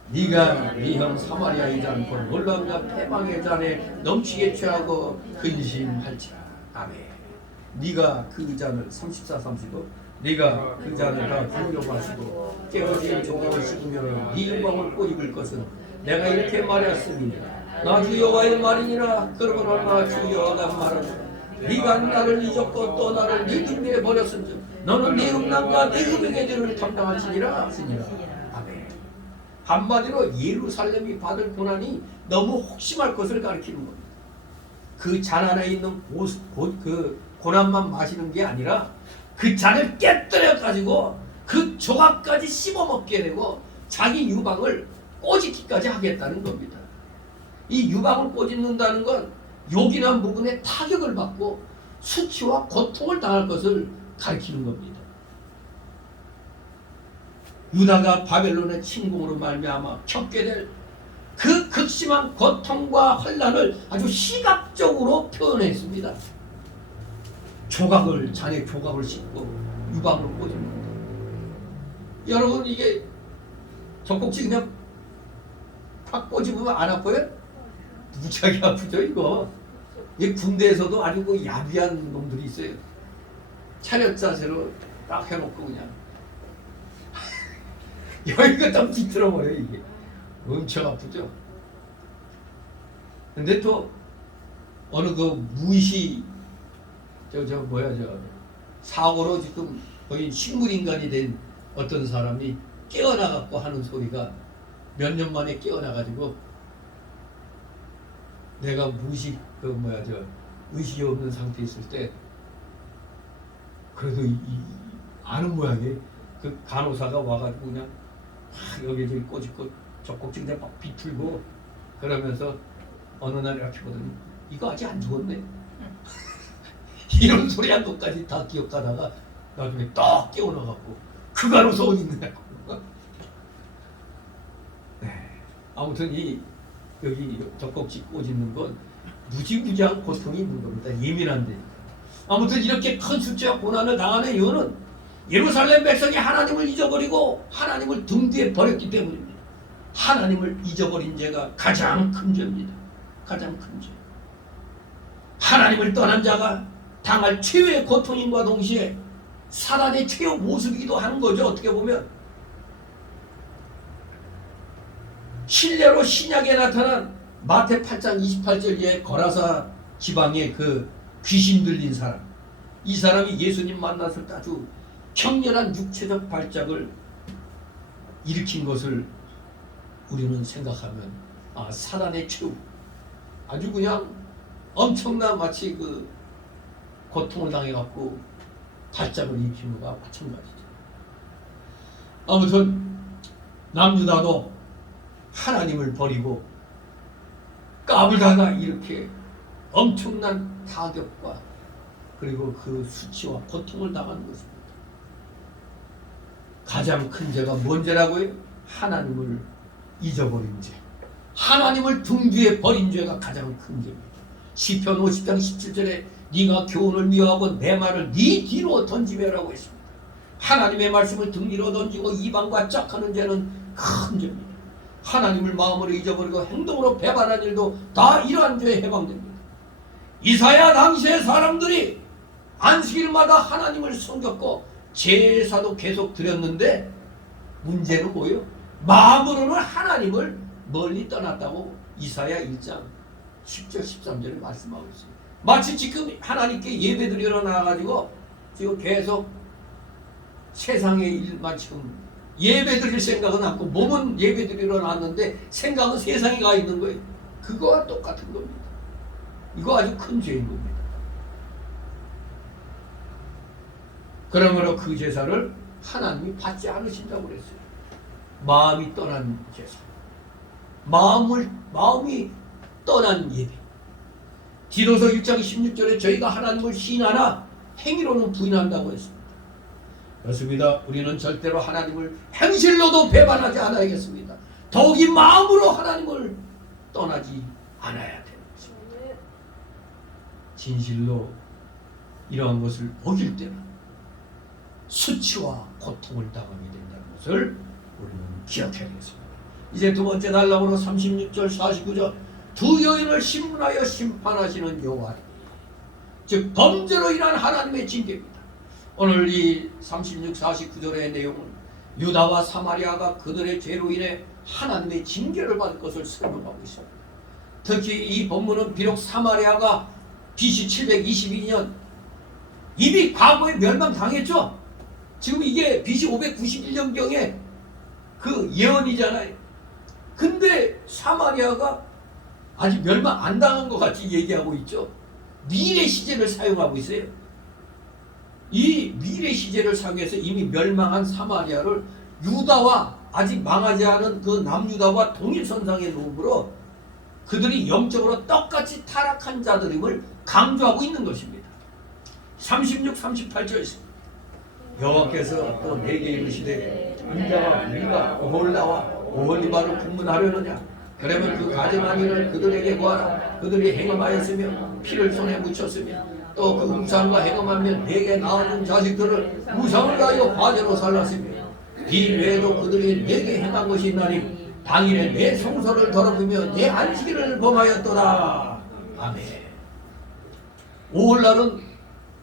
네가 네 형 사마리아의 잔 곧 놀라움과 패망의 잔에 넘치게 취하고 근심할지라. 아멘. 네가 그 잔을 34, 35 네가 그 잔을 다 기울여 마시고 깨어진 조각을 씹으면 네 영광을 꼬입을 것은 내가 이렇게 말하였습니다. 나 주 여호와의 말이니라. 그러므로 나 주 여호와가 말하노라. 네가 나를 잊었고 또 나를 네 등대에 버렸은즉 너는 네 음란과 네 음행의 죄를 담당하시니라 하시니라. 아멘. 한마디로 예루살렘이 받을 고난이 너무 혹심할 것을 가리키는 겁니다. 그 잔 안에 있는 그 고난만 마시는 게 아니라 그 잔을 깨뜨려 가지고 그 조각까지 씹어먹게 되고 자기 유방을 꼬집기까지 하겠다는 겁니다. 이 유방을 꼬집는다는 건 욕이나 묵은의 타격을 받고 수치와 고통을 당할 것을 가리키는 겁니다. 유다가 바벨론의 침공으로 말미암아 겪게 될 그 극심한 고통과 환난을 아주 시각적으로 표현했습니다. 잔의 조각을 씹고 유방으로 꽂습니다. 여러분 이게 젖꼭지 그냥 팍 꼬집으면 안 아파요? 무지하게 아프죠 이거. 이 군대에서도 아주 그 야비한 놈들이 있어요. 차렷 자세로 딱 해놓고 그냥 여기가 딱 뒤틀어버려 이게. 엄청 아프죠. 근데 또 어느 그 무시 사고로 지금 거의 식물인간이 된 어떤 사람이 깨어나갖고 하는 소리가 몇 년 만에 깨어나가지고 내가 의식이 없는 상태에 있을 때 그래도 아는 모양이 그 간호사가 와가지고 그냥 여기저기 꼬집고 젖꼭지 그냥 막 비틀고 그러면서 어느 날 이렇게 보더니 이거 아직 안 죽었네. 이런 소리 한 것까지 다 기억하다가 나중에 딱 깨어나갖고 그 간호사 어디 있느냐고. 네. 아무튼 여기 젖꼭지 꽂는 건 무지무지한 고통이 있는 겁니다. 예민한데. 아무튼 이렇게 큰 숫자와 고난을 당하는 이유는 예루살렘 백성이 하나님을 잊어버리고 하나님을 등 뒤에 버렸기 때문입니다. 하나님을 잊어버린 죄가 가장 큰 죄입니다. 가장 큰 죄. 하나님을 떠난 자가 당할 최후의 고통임과 동시에 사단의 최후 모습이기도 하는 거죠. 어떻게 보면 실례로 신약에 나타난 마태 8장 28절에 거라사 지방의 그 귀신 들린 사람, 이 사람이 예수님 만났을 때 아주 격렬한 육체적 발작을 일으킨 것을 우리는 생각하면 사단의 최후, 아주 그냥 엄청난 마치 그 고통을 당해갖고 발작을 일으킨 것과 마찬가지죠. 아무튼 남유다도 하나님을 버리고 까불다가 이렇게 엄청난 타격과 그리고 그 수치와 고통을 당하는 것입니다. 가장 큰 죄가 뭔 죄라고요? 하나님을 잊어버린 죄. 하나님을 등 뒤에 버린 죄가 가장 큰 죄입니다. 시편 50장 17절에 네가 교훈을 미워하고 내 말을 네 뒤로 던지며라고 했습니다. 하나님의 말씀을 등 뒤로 던지고 이방과 짝하는 죄는 큰 죄입니다. 하나님을 마음으로 잊어버리고 행동으로 배반한 일도 다 이러한 죄에 해당됩니다. 이사야 당시의 사람들이 안식일마다 하나님을 섬겼고 제사도 계속 드렸는데 문제는 뭐예요? 마음으로는 하나님을 멀리 떠났다고 이사야 1장 10절 13절에 말씀하고 있습니다. 마치 지금 하나님께 예배드리러 나와가지고 지금 계속 세상의 일만 지금 예배드릴 생각은 않고 몸은 예배드리러 나왔는데 생각은 세상에 가 있는 거예요. 그거와 똑같은 겁니다. 이거 아주 큰 죄인 겁니다. 그러므로 그 제사를 하나님이 받지 않으신다고 그랬어요. 마음이 떠난 제사, 마음이 떠난 예배. 디도서 6장 16절에 저희가 하나님을 시인하나 행위로는 부인한다고 했습니다. 그렇습니다. 우리는 절대로 하나님을 행실로도 배반하지 않아야겠습니다. 더욱이 마음으로 하나님을 떠나지 않아야 되는 것입니다. 진실로 이러한 것을 어길 때는 수치와 고통을 당하게 된다는 것을 우리는 기억해야겠습니다. 이제 두 번째 단락으로 36절 49절 두 여인을 신문하여 심판하시는 여호와, 즉 범죄로 인한 하나님의 징계입니다. 오늘 이 36, 49절의 내용은 유다와 사마리아가 그들의 죄로 인해 하나님의 징계를 받을 것을 설명하고 있습니다. 특히 이 본문은 비록 사마리아가 BC 722년 이미 과거에 멸망당했죠. 지금 이게 BC 591년경에 그 예언이잖아요. 근데 사마리아가 아직 멸망 안 당한 것 같이 얘기하고 있죠. 미래 시제를 사용하고 있어요. 이 미래 시제를 상해서 이미 멸망한 사마리아를 유다와 아직 망하지 않은 그 남유다와 동일선상에 놓음으로 그들이 영적으로 똑같이 타락한 자들임을 강조하고 있는 것입니다. 36, 38절 여호와께서 또 내게 이르시되 인자와 우리가 오홀라와 오홀리바를 분문하려느냐 그러면 그 가증한 일을 그들에게 구하라. 그들이 행음하였으며 피를 손에 묻혔으며 또 그 우상과 행음하며 내게 낳아준 자식들을 우상을 가하여 화제로 살랐으며 이 외에도 그들이 내게 행한 것이 있나니 당일에 내 성소를 더럽히며 내 안식일을 범하였도다. 아멘. 오홀날은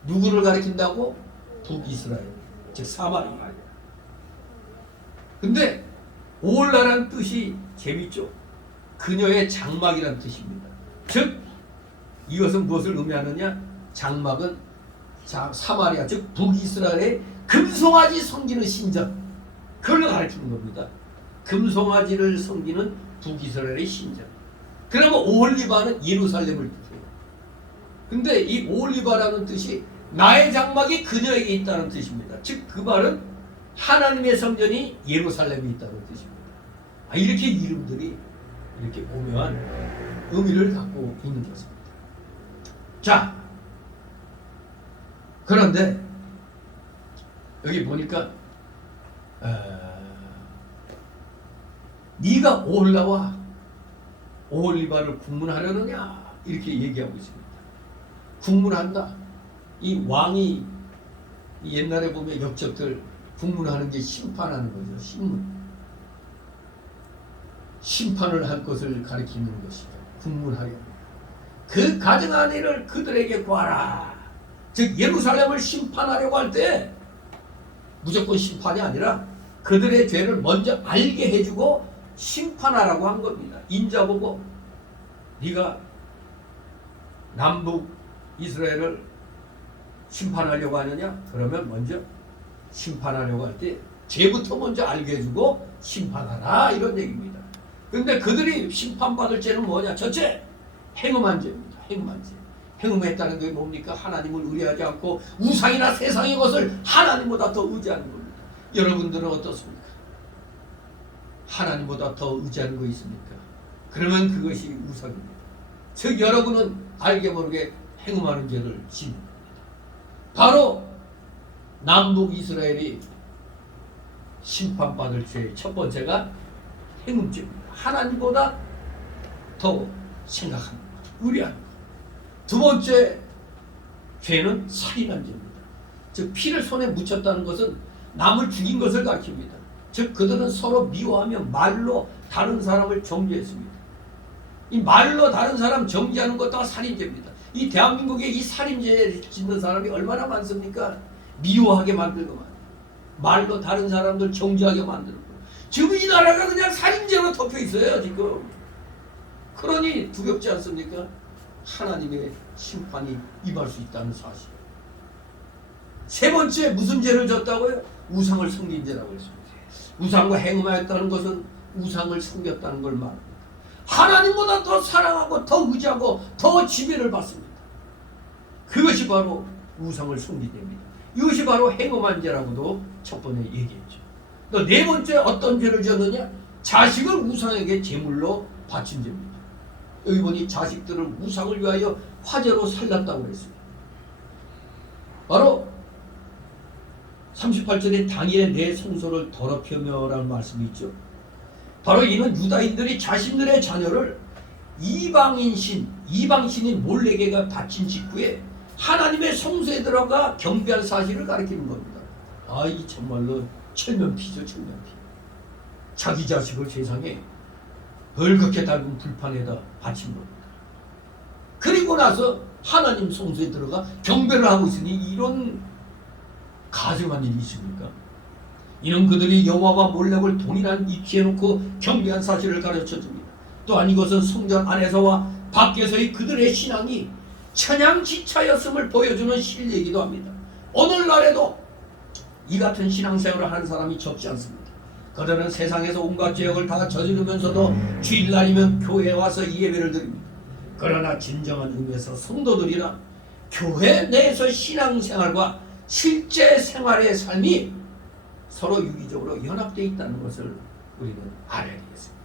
누구를 가리킨다고? 북이스라엘, 즉 사마리아. 근데 오홀라라는 뜻이 재밌죠. 그녀의 장막이라는 뜻입니다. 즉 이것은 무엇을 의미하느냐? 장막은 사마리아, 즉 북이스라엘의 금송아지 섬기는 신전, 그걸 가르치는 겁니다. 금송아지를 섬기는 북이스라엘의 신전. 그러면 오홀리바는 예루살렘을 뜻해요. 근데 이 오홀리바라는 뜻이 나의 장막이 그녀에게 있다는 뜻입니다. 즉 그 말은 하나님의 성전이 예루살렘에 있다는 뜻입니다. 이렇게 이름들이 이렇게 오묘한 의미를 갖고 있는 것입니다. 자, 그런데 여기 보니까 네가 오홀라와 오홀리바를 국문하려느냐 이렇게 얘기하고 있습니다. 국문한다. 이 왕이 옛날에 보면 역적들 국문하는 게 심판하는 거죠. 신문. 심판을 할 것을 가리키는 것이죠. 국문하려. 그 가증한 일을 그들에게 구하라. 즉 예루살렘을 심판하려고 할 때 무조건 심판이 아니라 그들의 죄를 먼저 알게 해주고 심판하라고 한 겁니다. 인자 보고 네가 남북 이스라엘을 심판하려고 하느냐? 그러면 먼저 심판하려고 할 때 죄부터 먼저 알게 해주고 심판하라 이런 얘기입니다. 그런데 그들이 심판받을 죄는 뭐냐? 첫째, 행음한 죄입니다. 행음한 죄. 행음했다는 게 뭡니까? 하나님을 의뢰하지 않고 우상이나 세상의 것을 하나님보다 더 의지하는 겁니다. 여러분들은 어떻습니까? 하나님보다 더 의지하는 거 있습니까? 그러면 그것이 우상입니다. 즉 여러분은 알게 모르게 행음하는 죄를 짓는 겁니다. 바로 남북 이스라엘이 심판받을 죄의 첫 번째가 행음죄입니다. 하나님보다 더 생각하는 것, 의뢰하는 것. 두 번째 죄는 살인한 죄입니다. 즉 피를 손에 묻혔다는 것은 남을 죽인 것을 가리킵니다. 즉 그들은 서로 미워하며 말로 다른 사람을 정죄했습니다. 이 말로 다른 사람 정죄하는 것도 살인죄입니다. 이 대한민국에 이 살인죄 짓는 사람이 얼마나 많습니까? 미워하게 만들고 말로 다른 사람들 정죄하게 만들고 지금 이 나라가 그냥 살인죄로 덮여 있어요 지금. 그러니 두렵지 않습니까? 하나님의 심판이 임할 수 있다는 사실. 세 번째 무슨 죄를 졌다고요? 우상을 섬긴 죄라고 했습니다. 우상과 행음하였다는 것은 우상을 섬겼다는 걸 말합니다. 하나님보다 더 사랑하고 더 의지하고 더 지배를 받습니다. 그것이 바로 우상을 섬긴 죄입니다. 이것이 바로 행음한 죄라고도 첫 번에 얘기했죠. 또 네 번째 어떤 죄를 지었느냐? 자식을 우상에게 제물로 바친 죄입니다. 여기 보니 자식들을 우상을 위하여 화제로 살랐다고 했습니다. 바로 38절에 당일에 내 성소를 더럽히며라는 말씀이 있죠. 바로 이는 유다인들이 자신들의 자녀를 이방신인 몰레게가 바친 직후에 하나님의 성소에 들어가 경배한 사실을 가리키는 겁니다. 이 정말로 철면피죠, 철면피. 자기 자식을 세상에 벌겋게 닮은 불판에다 바친 겁니다. 그리고 나서 하나님 성소에 들어가 경배를 하고 있으니 이런 가증한 일이 있습니까? 이는 그들이 여호와와 몰렉을 동일한 이치에 놓고 경배한 사실을 가르쳐줍니다. 또한 이것은 성전 안에서와 밖에서의 그들의 신앙이 천양지차였음을 보여주는 실례이기도 합니다. 오늘날에도 이 같은 신앙생활을 하는 사람이 적지 않습니다. 그들은 세상에서 온갖 죄악을 다 저지르면서도 주일날이면 교회에 와서 이 예배를 드립니다. 그러나 진정한 의미에서 성도들이란 교회 내에서 신앙생활과 실제 생활의 삶이 서로 유기적으로 연합되어 있다는 것을 우리는 알아야 되겠습니다.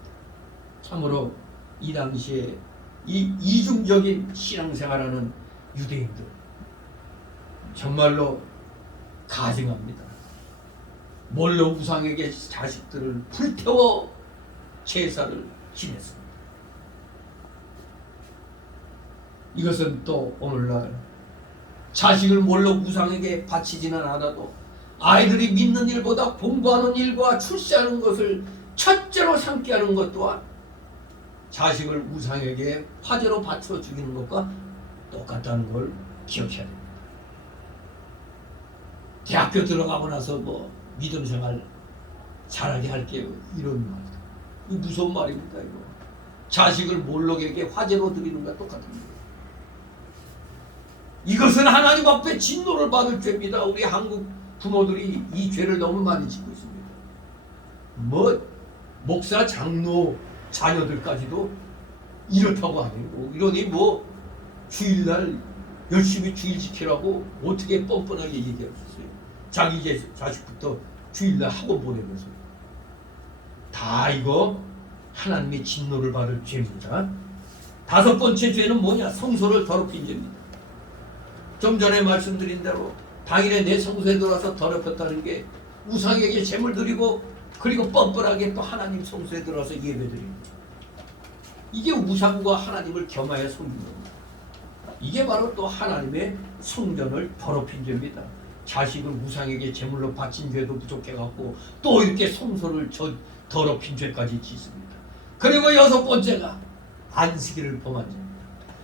참으로 이 당시에 이 이중적인 신앙생활하는 유대인들 정말로 가증합니다. 몰로 우상에게 자식들을 불태워 제사를 지냈습니다. 이것은 또 오늘날 자식을 몰로 우상에게 바치지는 않아도 아이들이 믿는 일보다 공부하는 일과 출세하는 것을 첫째로 삼게 하는 것 또한 자식을 우상에게 화제로 바쳐 죽이는 것과 똑같다는 걸 기억해야 됩니다. 대학교 들어가고 나서 뭐 믿음 생활 잘하게 할게요 이런 말이다. 이 무서운 말입니다. 이거 자식을 몰록에게 화제로 드리는 것과 똑같습니다. 이것은 하나님 앞에 진노를 받을 죄입니다. 우리 한국 부모들이 이 죄를 너무 많이 짓고 있습니다. 뭐 목사 장로 자녀들까지도 이렇다고 하네요. 이러니 뭐 주일날 열심히 주일 지키라고 어떻게 뻔뻔하게 얘기할 수 있어요. 자기 자식부터 주일날 학원 보내면서 다 이거 하나님의 진노를 받을 죄입니다. 다섯 번째 죄는 뭐냐? 성소를 더럽힌 죄입니다. 좀 전에 말씀드린 대로 당일에 내 성소에 들어와서 더럽혔다는 게 우상에게 제물 드리고 그리고 뻔뻔하게 또 하나님 성소에 들어와서 예배드립니다. 이게 우상과 하나님을 겸하여 섬기는 겁니다. 이게 바로 또 하나님의 성전을 더럽힌 죄입니다. 자식을 우상에게 제물로 바친 죄도 부족해갖고 또 이렇게 성소를 더럽힌 죄까지 짓습니다. 그리고 여섯 번째가 안식일을 범한 죄입니다.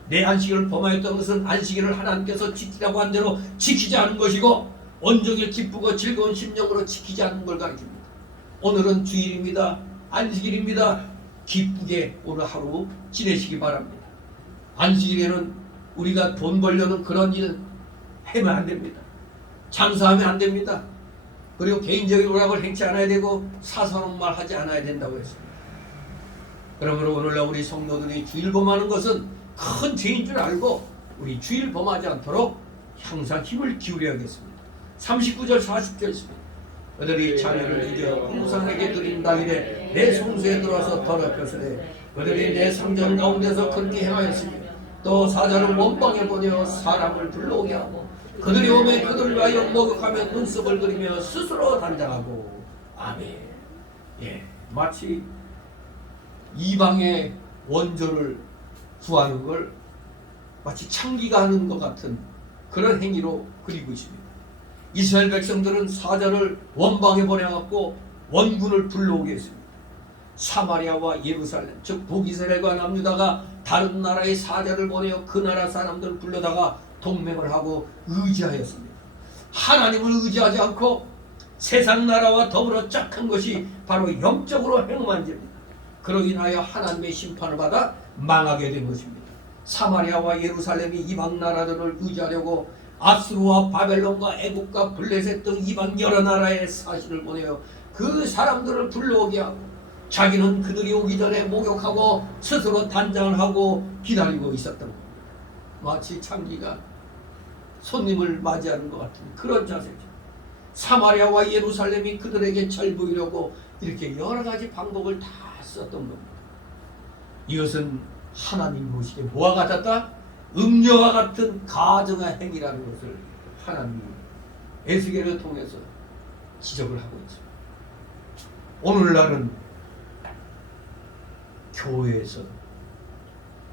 내 안식일을 범하였던 것은 안식일을 하나님께서 지키라고 한 대로 지키지 않은 것이고 온종일 기쁘고 즐거운 심령으로 지키지 않는 걸 가르칩니다. 오늘은 주일입니다. 안식일입니다. 기쁘게 오늘 하루 지내시기 바랍니다. 안식일에는 우리가 돈 벌려는 그런 일 하면 안 됩니다. 장사하면 안 됩니다. 그리고 개인적인 오락을 행치 않아야 되고 사소한 말 하지 않아야 된다고 했습니다. 그러므로 오늘날 우리 성도들이 주일 범하는 것은 큰 죄인 줄 알고 우리 주일 범하지 않도록 항상 힘을 기울여야겠습니다. 39절 40절 있습니다. 그들이 자녀를 잊어 우상에게 드린 당일에 내 성소에 들어와서 더럽혔으되 그들이 내 성전 가운데서 그렇게 행하였으니 또 사자를 원방에 보내어 사람을 불러오게 하고 그들이 오면 그들과 목욕하며 눈썹을 그리며 스스로 단장하고 아멘. 예, 마치 이방의 원조를 구하는 걸 마치 창기가 하는 것 같은 그런 행위로 그리고 있습니다. 이스라엘 백성들은 사자를 원방에 보내갖고 원군을 불러오게 했습니다. 사마리아와 예루살렘 즉 북이스라엘과 남유다가 다른 나라의 사자를 보내어 그 나라 사람들을 불러다가 동맹을 하고 의지하였습니다. 하나님을 의지하지 않고 세상 나라와 더불어 짝한 것이 바로 영적으로 행음한 죄입니다. 그로 인하여 하나님의 심판을 받아 망하게 된 것입니다. 사마리아와 예루살렘이 이방 나라들을 의지하려고 아수르와 바벨론과 애국과 블레셋 등 이방 여러 나라의 사신을 보내어 그 사람들을 불러오게 하고 자기는 그들이 오기 전에 목욕하고 스스로 단장을 하고 기다리고 있었던 겁니다. 마치 창기가 손님을 맞이하는 것 같은 그런 자세죠. 사마리아와 예루살렘이 그들에게 잘 보이려고 이렇게 여러 가지 방법을 다 썼던 겁니다. 이것은 하나님 보시기에 뭐와 같았다? 음녀와 같은 가증한 행위라는 것을 하나님이 에스겔을 통해서 지적을 하고 있습니다. 오늘날은 교회에서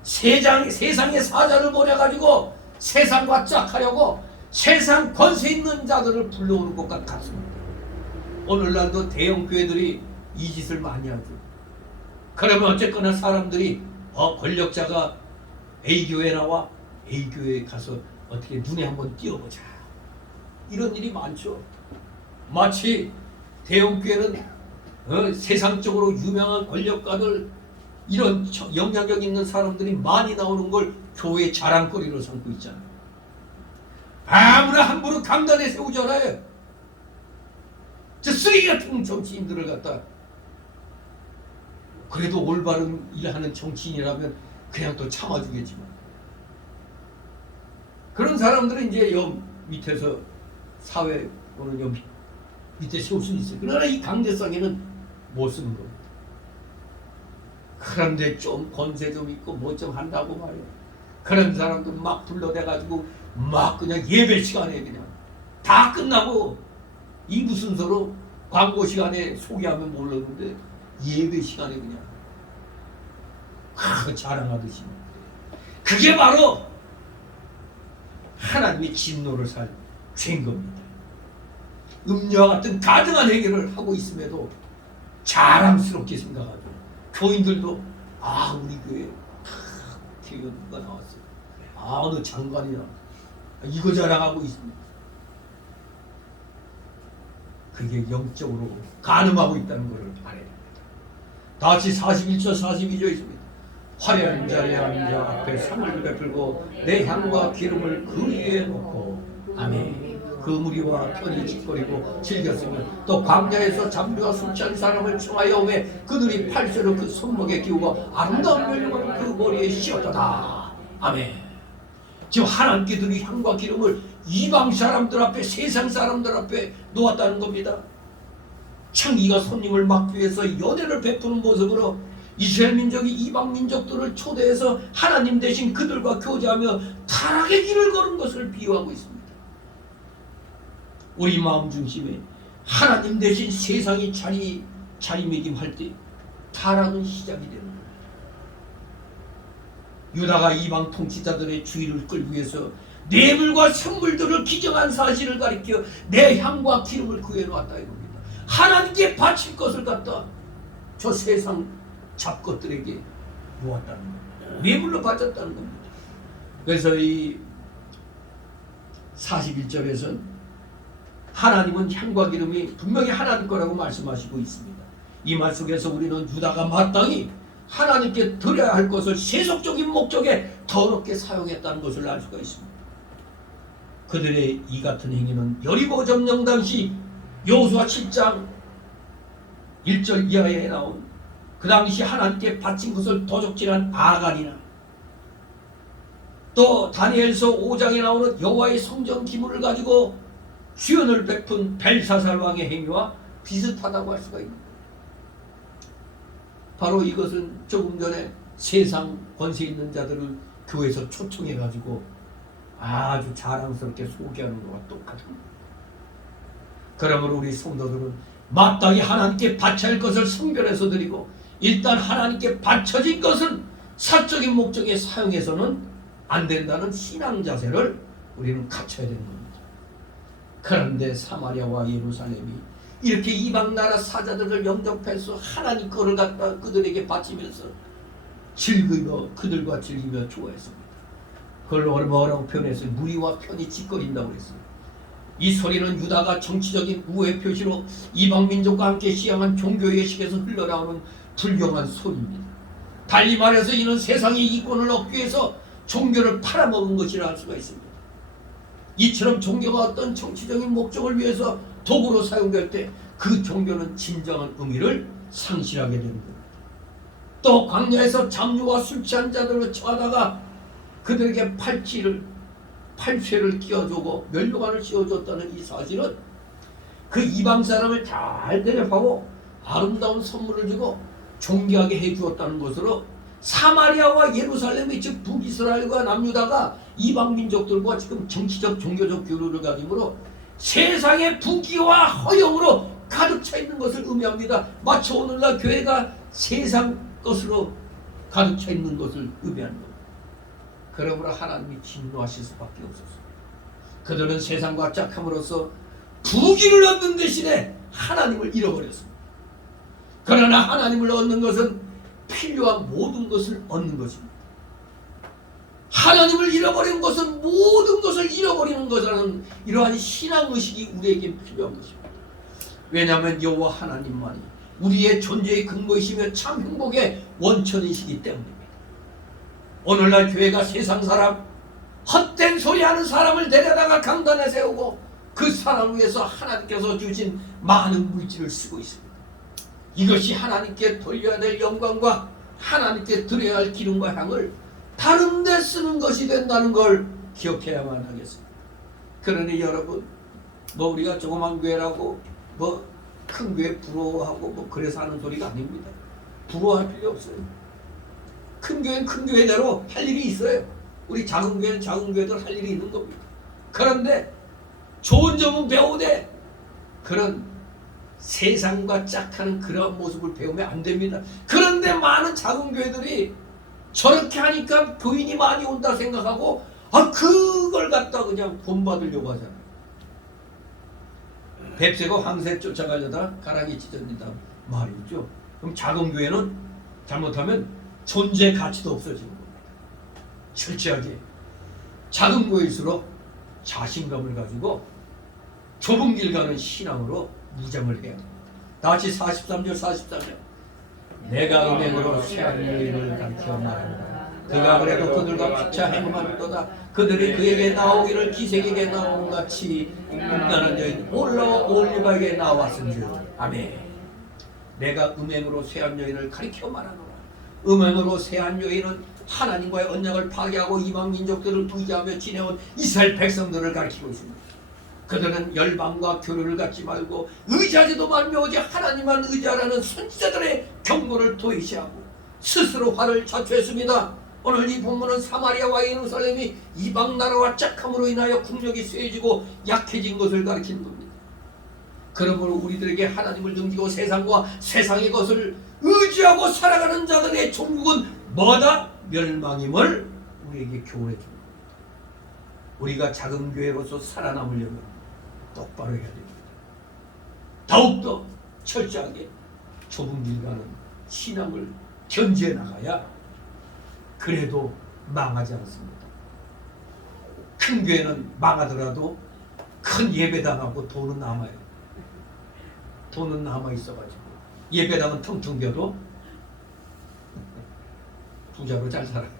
세상의 사자를 보내가지고 세상과 짝하려고 세상 권세 있는 자들을 불러오는 것과 같습니다. 오늘날도 대형 교회들이 이 짓을 많이 하죠. 그러면 어쨌거나 사람들이 권력자가 A교회 나와 A교회에 가서 어떻게 눈에 한번 띄워보자 이런 일이 많죠. 마치 대형교회는 세상적으로 유명한 권력가들 이런 영향력 있는 사람들이 많이 나오는 걸 교회의 자랑거리로 삼고 있잖아요. 아무나 함부로 강단에 세우잖아요. 저 쓰레기 같은 정치인들을 갖다 그래도 올바른 일하는 정치인이라면 그냥 또 참아주겠지만 그런 사람들은 이제 밑에서 사회로는 밑에 세울 수 있어요. 그러나 이 강대상에는 못 쓰는 겁니다. 그런데 좀 권세 좀 있고 뭐 좀 한다고 말이에요. 그런 사람들 막 불러대가지고 막 그냥 예배 시간에 그냥 다 끝나고 이 무슨 서로 광고 시간에 소개하면 모르는데 예배 시간에 그냥 자랑하듯이. 그게 바로 하나님의 진노를 살 죄인 겁니다. 음녀와 같은 가증한 행위를 하고 있음에도 자랑스럽게 생각하죠. 교인들도 우리 교회 교회가 나왔어요. 어느 장관이나 이거 자랑하고 있습니다. 그게 영적으로 간음하고 있다는 것을 알아야 됩니다. 다시 41절 42절 있습니다. 화려한 자리에 앉아 앞에 상을 베풀고 내 향과 기름을 그 위에 놓고 아멘. 그 무리와 편히 짓거리고 즐겼으며 또 광야에서 잠비와 술 취한 사람을 청하여 오매 그들이 팔쇠로 그 손목에 끼우고 아름다운 멸령을 그 머리에 씌웠도다. 아멘. 지금 하나님께들이 향과 기름을 이방 사람들 앞에 세상 사람들 앞에 놓았다는 겁니다. 창기가 손님을 막기 위해서 연애를 베푸는 모습으로 이스라엘 민족이 이방 민족들을 초대해서 하나님 대신 그들과 교제하며 타락의 길을 걸은 것을 비유하고 있습니다. 우리 마음 중심에 하나님 대신 세상이 자리매김할 때 타락은 시작이 되는 거예요. 유다가 이방 통치자들의 주의를 끌기 위해서 뇌물과 선물들을 기정한 사실을 가리켜 내 향과 기름을 구해 놓았다 이겁니다. 하나님께 바칠 것을 갖다 저 세상 잡것들에게 놓았다는 겁니다. 뇌물로 바쳤다는 겁니다. 그래서 이 41절에서는 하나님은 향과 기름이 분명히 하나님 거라고 말씀하시고 있습니다. 이 말 속에서 우리는 유다가 마땅히 하나님께 드려야 할 것을 세속적인 목적에 더럽게 사용했다는 것을 알 수가 있습니다. 그들의 이 같은 행위는 여리고 점령 당시 여호수아 7장 1절 이하에 나온 그 당시 하나님께 바친 것을 도적질한 아간이나 또 다니엘서 5장에 나오는 여호와의 성전 기물을 가지고 주연을 베푼 벨사살 왕의 행위와 비슷하다고 할 수가 있는 거예요. 바로 이것은 조금 전에 세상 권세 있는 자들을 교회에서 초청해가지고 아주 자랑스럽게 소개하는 것과 똑같은 거예요. 그러므로 우리 성도들은 마땅히 하나님께 바쳐야 할 것을 성별해서 드리고 일단 하나님께 바쳐진 것은 사적인 목적에 사용해서는 안 된다는 신앙 자세를 우리는 갖춰야 되는 겁니다. 그런데 사마리아와 예루살렘이 이렇게 이방 나라 사자들을 영접해서 하나님 거를 갖다 그들에게 바치면서 즐기며 그들과 즐기며 좋아했습니다. 그걸 뭐라고 표현했어요? 무리와 편히 짓거린다고 했어요. 이 소리는 유다가 정치적인 우애 표시로 이방 민족과 함께 시행한 종교예식에서 흘러나오는 불경한 소리입니다. 달리 말해서 이는 세상의 이권을 얻기 위해서 종교를 팔아먹은 것이라 할 수가 있습니다. 이처럼 종교가 어떤 정치적인 목적을 위해서 도구로 사용될 때 그 종교는 진정한 의미를 상실하게 되는 겁니다. 또 광야에서 잡류와 술 취한 자들을 쳐다가 그들에게 팔쇠를 끼워주고 멸류관을 씌워줬다는 이 사실은 그 이방 사람을 잘 대접하고 아름다운 선물을 주고 존귀하게 해주었다는 것으로 사마리아와 예루살렘이 즉 북이스라엘과 남유다가 이방 민족들과 지금 정치적 종교적 교류를 가짐으로 세상의 부귀와 허영으로 가득 차 있는 것을 의미합니다. 마치 오늘날 교회가 세상 것으로 가득 차 있는 것을 의미하는 겁니다. 그러므로 하나님이 진노하실 수밖에 없었습니다. 그들은 세상과 짝함으로써 부귀를 얻는 대신에 하나님을 잃어버렸습니다. 그러나 하나님을 얻는 것은 필요한 모든 것을 얻는 것입니다. 하나님을 잃어버린 것은 모든 것을 잃어버리는 것이라는 이러한 신앙의식이 우리에게 필요한 것입니다. 왜냐하면 여호와 하나님만이 우리의 존재의 근거이시며 참 행복의 원천이시기 때문입니다. 오늘날 교회가 세상 사람, 헛된 소리하는 사람을 데려다가 강단에 세우고 그 사람을 위해서 하나님께서 주신 많은 물질을 쓰고 있습니다. 이것이 하나님께 돌려야 될 영광과 하나님께 드려야 할 기름과 향을 다른 데 쓰는 것이 된다는 걸 기억해야만 하겠습니다. 그러니 여러분, 뭐 우리가 조그만 교회라고 뭐 큰 교회 부러워하고 뭐 그래서 하는 소리가 아닙니다. 부러워할 필요 없어요. 큰 교회는 큰 교회대로 할 일이 있어요. 우리 작은 교회는 작은 교회대로 할 일이 있는 겁니다. 그런데 좋은 점은 배우되 그런 세상과 짝하는 그런 모습을 배우면 안 됩니다. 그런데 많은 작은 교회들이 저렇게 하니까 교인이 많이 온다 생각하고 그걸 갖다 그냥 본받으려고 하잖아요. 뱁새고 황새 쫓아가려다 가랑이 찢어진다 말이죠. 그럼 작은 교회는 잘못하면 존재 가치도 없어지는 겁니다. 철저하게 작은 교회일수록 자신감을 가지고 좁은 길 가는 신앙으로 무장을 해야 합니다. 다같이 43절 44절 내가 은행으로 쇠한 여인을 가르쳐 말하노라. 그가 그래도 그들과 피차 행함하도다. 그들이 그에게 나오기를 기생에게 나온 같이 음란한 여인 올라와 올리바에게 나왔은즉 아멘. 내가 음행으로 쇠한 여인을 가르쳐 말하노라. 음행으로 쇠한 여인은 하나님과의 언약을 파괴하고 이방 민족들을 의지하며 지내온 이스라엘 백성들을 가르치고 있습니다. 그들은 열방과 교류를 갖지 말고 의지하지도 말며 오직 하나님만 의지하라는 선지자들의 경고를 도외시하고 스스로 화를 자초했습니다. 오늘 이 본문은 사마리아와 예루살렘이 이방 나라와 짝함으로 인하여 국력이 쇠해지고 약해진 것을 가리키는 겁니다. 그러므로 우리들에게 하나님을 등지고 세상과 세상의 것을 의지하고 살아가는 자들의 종국은 뭐다? 멸망임을 우리에게 교훈해 줍니다. 우리가 작은 교회로서 살아남으려면 똑바로 해야 됩니다. 더욱더 철저하게 좁은 길 가는 신앙을 견지해 나가야 그래도 망하지 않습니다. 큰 교회는 망하더라도 큰 예배당하고 돈은 남아요. 돈은 남아있어가지고 예배당은 텅텅 비어도 부자로 잘 살아요.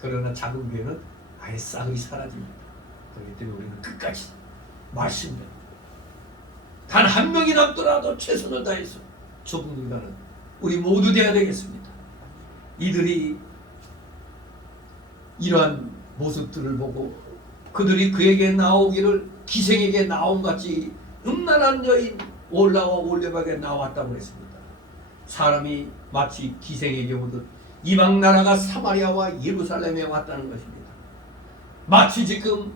그러나 작은 교회는 아예 싸그리 사라집니다. 그렇기 때문에 우리는 끝까지 말씀대로 단 한 명이 남더라도 최선을 다해서 좁은 길 가는 우리 모두 되어야 되겠습니다. 이들이 이러한 모습들을 보고 그들이 그에게 나오기를 기생에게 나온같이 음란한 여인 올라와 올레박에 나왔다고 했습니다. 사람이 마치 기생에게 오듯 이방 나라가 사마리아와 예루살렘에 왔다는 것입니다. 마치 지금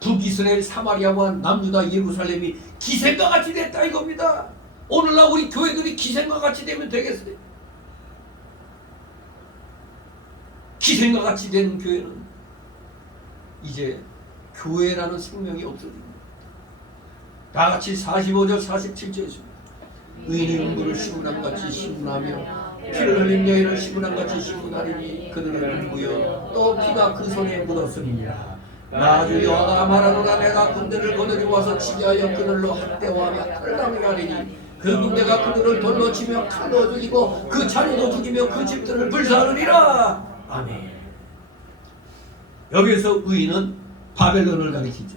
북이스라엘 사마리아와 남유다 예루살렘이 기생과 같이 됐다 이겁니다. 오늘날 우리 교회들이 기생과 같이 되면 되겠어요? 기생과 같이 되는 교회는 이제 교회라는 생명이 없어집니다. 다같이 45절 47절 있습니다. 의인이 음부를 시문함같이 시문하며 피를 흘린 여인을 시문함같이 시문하리니 그들은 음부여 또 피가 그 손에 묻었으니라. 나 주 여호와가 말하노라. 내가 군대를 거느리고 와서 치게 하여 그들로 학대하며 탈당하게 하리니 그 군대가 그들을 돌로 치며 칼로 죽이고 그 자녀도 죽이며 그 집들을 불사르리라. 아멘. 여기서 의인은 바벨론을 가리키죠.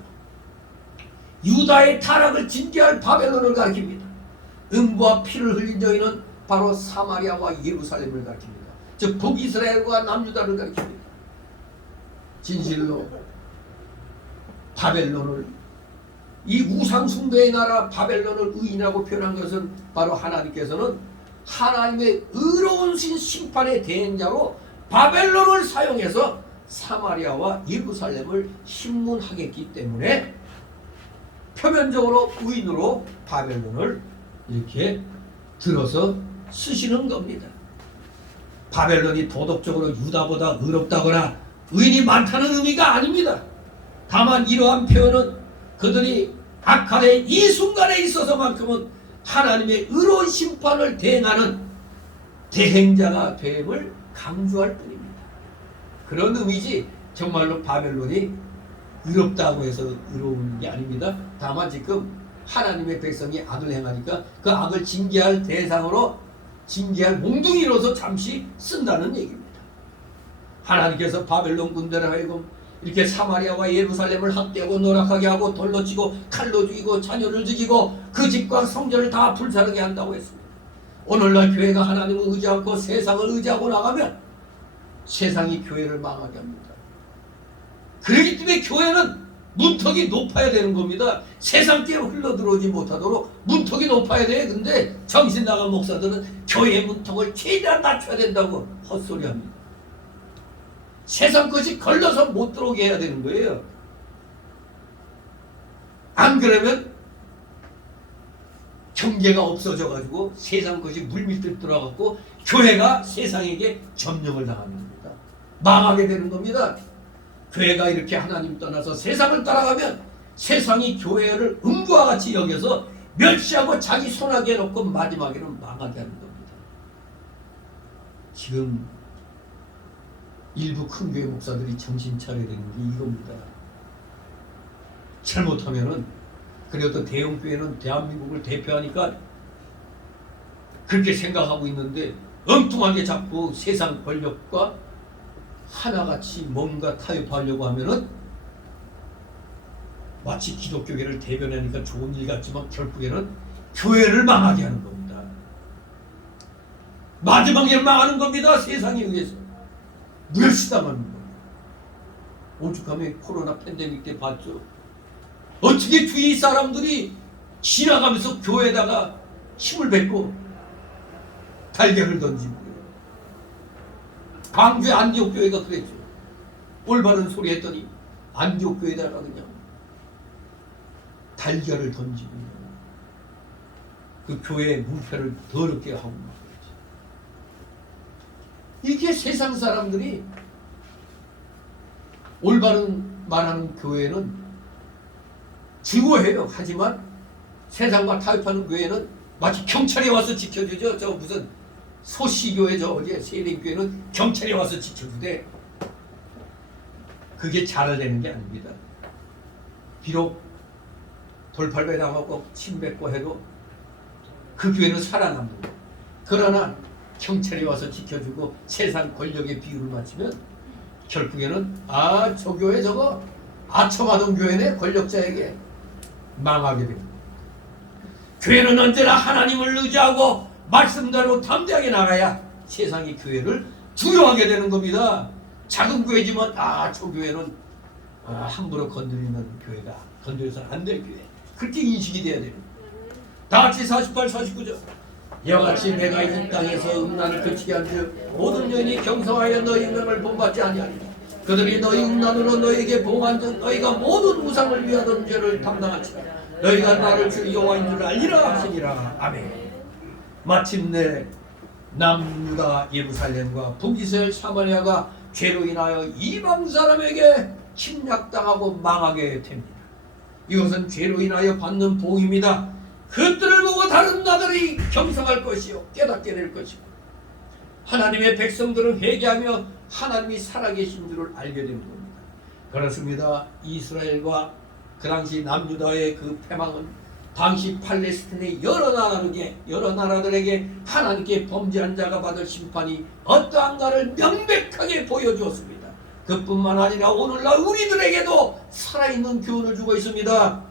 유다의 타락을 징계할 바벨론을 가리킵니다. 음부와 피를 흘린 여인은 바로 사마리아와 예루살렘을 가리킵니다. 즉 북이스라엘과 남유다를 가리킵니다. 진실로 바벨론을 이 우상숭배의 나라 바벨론을 의인이라고 표현한 것은 바로 하나님께서는 하나님의 의로운 심판의 대행자로 바벨론을 사용해서 사마리아와 예루살렘을 심문하겠기 때문에 표면적으로 의인으로 바벨론을 이렇게 들어서 쓰시는 겁니다. 바벨론이 도덕적으로 유다보다 의롭다거나 의인이 많다는 의미가 아닙니다. 다만 이러한 표현은 그들이 악한의 이 순간에 있어서만큼은 하나님의 의로운 심판을 대행하는 대행자가 됨을 강조할 뿐입니다. 그런 의미지 정말로 바벨론이 의롭다고 해서 의로운 게 아닙니다. 다만 지금 하나님의 백성이 악을 행하니까 그 악을 징계할 대상으로 징계할 몽둥이로서 잠시 쓴다는 얘기입니다. 하나님께서 바벨론 군대를 하여금 이렇게 사마리아와 예루살렘을 학대하고 노락하게 하고 돌로 치고 칼로 죽이고 자녀를 죽이고 그 집과 성전을 다 불사르게 한다고 했습니다. 오늘날 교회가 하나님을 의지 않고 세상을 의지하고 나가면 세상이 교회를 망하게 합니다. 그렇기 때문에 교회는 문턱이 높아야 되는 겁니다. 세상께 흘러들어오지 못하도록 문턱이 높아야 돼. 근데 정신 나간 목사들은 교회 문턱을 최대한 낮춰야 된다고 헛소리합니다. 세상 것이 걸러서 못 들어오게 해야 되는 거예요. 안 그러면 경계가 없어져 가지고 세상 것이 물밀듯 들어가고 교회가 세상에게 점령을 당하는 겁니다. 망하게 되는 겁니다. 교회가 이렇게 하나님 떠나서 세상을 따라가면 세상이 교회를 음부와 같이 여겨서 멸시하고 자기 손아귀에 놓고 마지막에는 망하게 하는 겁니다. 지금 일부 큰 교회 목사들이 정신 차려야 되는 게 이겁니다. 잘못하면은 그래도 대형 교회는 대한민국을 대표하니까 그렇게 생각하고 있는데 엉뚱하게 자꾸 세상 권력과 하나같이 뭔가 타협하려고 하면은 마치 기독교계를 대변하니까 좋은 일 같지만 결국에는 교회를 망하게 하는 겁니다. 마지막에 망하는 겁니다. 세상에 의해서 멸시당하는 겁니다. 오죽하면 코로나 팬데믹 때 봤죠. 어떻게 주위 사람들이 지나가면서 교회에다가 힘을 뱉고 달걀을 던지고 광주의 안디옥 교회가 그랬죠. 올바른 소리 했더니 안디옥 교회에다가 그냥 달걀을 던지고 그 교회의 문패를 더럽게 하고 막 그랬죠. 이게 세상 사람들이 올바른 말하는 교회는 증오해요. 하지만 세상과 타협하는 교회는 마치 경찰이 와서 지켜주죠. 저 무슨 소시교회 저 어디에 세례교회는 경찰이 와서 지켜주대. 그게 잘하려는 게 아닙니다. 비록 돌팔배 당하고 침뱉고 해도 그 교회는 살아남고, 그러나 경찰이 와서 지켜주고 세상 권력의 비율을 맞추면 결국에는 저 교회 저거 아첨하던 교회네, 권력자에게 망하게 됩니다. 교회는 언제나 하나님을 의지하고 말씀대로 담대하게 나가야 세상이 교회를 두려워하게 되는 겁니다. 작은 교회지만 저 교회는 함부로 건드리는 교회가, 건드려서는 안 될 교회, 그렇게 인식이 돼야 됩니다. 다같이 48, 49절 이와 같이 내가 이 땅에서 음란을 그치게 한즉 모든 여인이 경성하여 너희 명을 본받지 아니하리라. 그들이 너희 음란으로 너희에게 봉한즉 너희가 모든 우상을 위하던 죄를 담당하지라. 너희가 나를 주 여호와인 줄 알리라 하시니라. 아멘. 마침내 남유다 예루살렘과 북이스라엘 사마리아가 죄로 인하여 이방 사람에게 침략당하고 망하게 됩니다. 이것은 죄로 인하여 받는 보응입니다. 그들을 보고 다른 나라들이 경성할 것이요 깨닫게 될 것이고, 하나님의 백성들은 회개하며 하나님이 살아계신 줄을 알게 되는 겁니다. 그렇습니다. 이스라엘과 그 당시 남유다의 그 패망은 당시 팔레스틴의 여러 나라들에게 하나님께 범죄한 자가 받을 심판이 어떠한가를 명백하게 보여주었습니다. 그뿐만 아니라 오늘날 우리들에게도 살아있는 교훈을 주고 있습니다.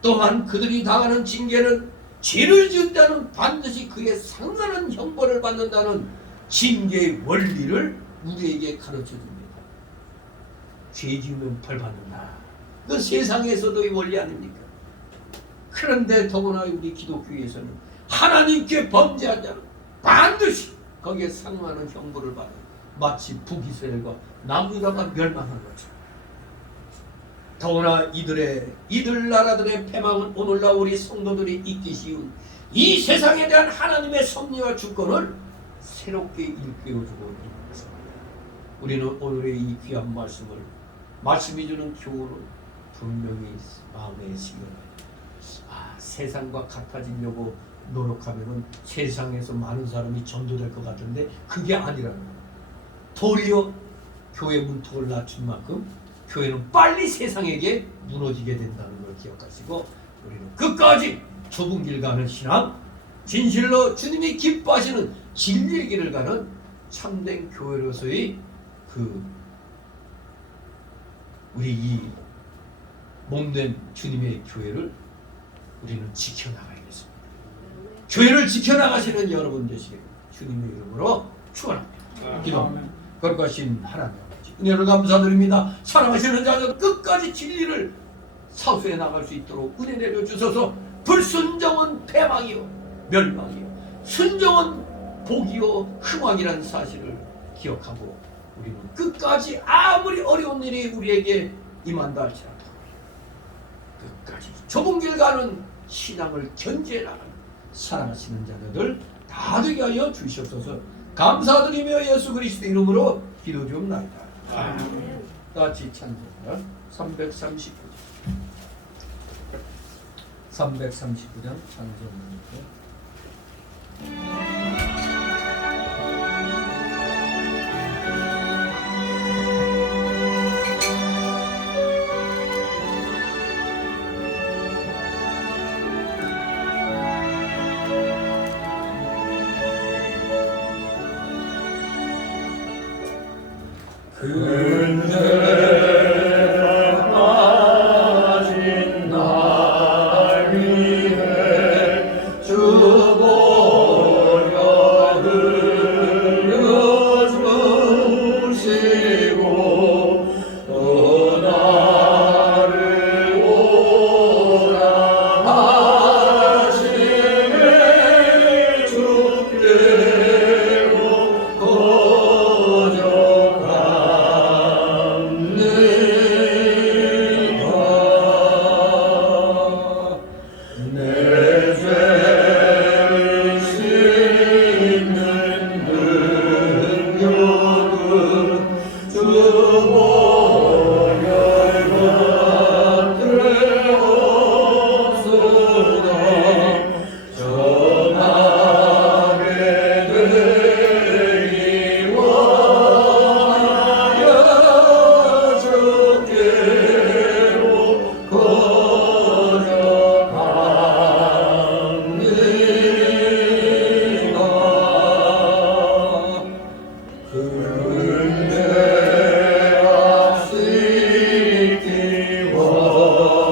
또한 그들이 당하는 징계는 죄를 지은 자는 반드시 그에 상관한 형벌을 받는다는 징계의 원리를 우리에게 가르쳐줍니다. 죄 지으면 벌 받는다. 그 세상에서도 이 원리 아닙니까? 그런데 더구나 우리 기독교에서는 하나님께 범죄한 자는 반드시 거기에 상응하는 형벌을 받는, 마치 북이스라엘과 남유다가 멸망한 거죠. 더구나 이들 나라들의 패망은 오늘날 우리 성도들이 잊기 쉬운 이 세상에 대한 하나님의 섭리와 주권을 새롭게 일깨워주고 있는 것입니다. 우리는 오늘의 이 귀한 말씀이 주는 교훈을 분명히 마음에 새겨야 합니다. 세상과 같아지려고 노력하면 세상에서 많은 사람이 전도될 것 같은데 그게 아니라는 거예요. 도리어 교회 문턱을 낮춘 만큼 교회는 빨리 세상에게 무너지게 된다는 걸 기억하시고, 우리는 끝까지 좁은 길 가는 신앙, 진실로 주님이 기뻐하시는 진리의 길을 가는 참된 교회로서의 우리 이 몸된 주님의 교회를 우리는 지켜나가야겠습니다. 교회를 지켜나가시는 여러분 되시길 주님의 이름으로 축원합니다. 기도합니다. 거룩하신 하나님 아버지, 은혜를 감사드립니다. 사랑하시는 자녀 끝까지 진리를 사수해 나갈 수 있도록 은혜 내려주셔서 불순종은 패망이요 멸망이요 순종은 복이요 흥왕이라는 사실을 기억하고 우리는 끝까지 아무리 어려운 일이 우리에게 임한다 할지라도 끝까지 좁은 길 가는 신앙을 견지해 나가는 사랑하시는 자녀들 다 되게 하여 주시옵소서. 감사드리며 예수 그리스도 이름으로 기도드리옵나이다. 아멘. 다같이 찬송 339장 339장 찬송입니다. 근데 빠진 날 위해 주보려 흘려주시고 또 나를 오라 하시네 주께로 내 죄를 씻는 능력은 주 보혈 받들에 없으나 전하게 되기 원하여 주께로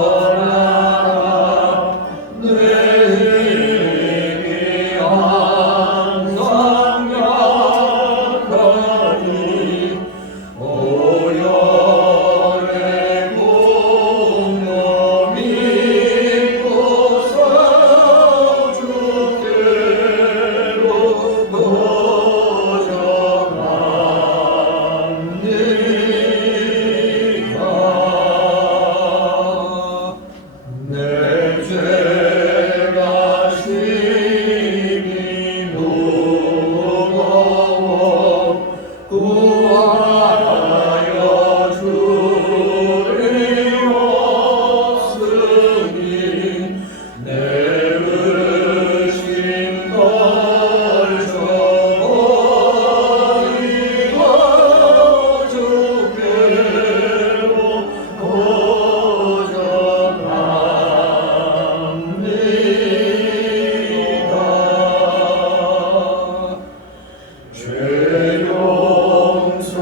내 죄가 심히 무거워 구하여 주리 없으니 내 의심 떨쳐버리고 주께로 죄 용서하여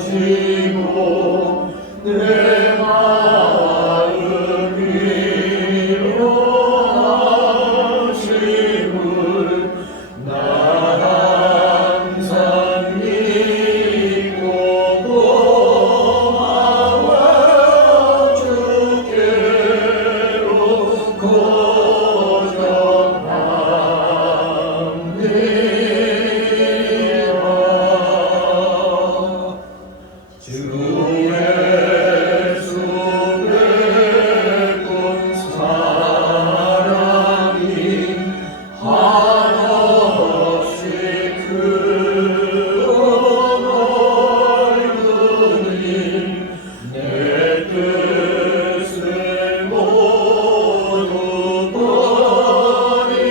주시고 내 마음 위로하심을 나 항상 믿고 고마워 주께로 주의 수백군 사랑이 한없이 크고 넓으니 내 뜻을 모두 버리고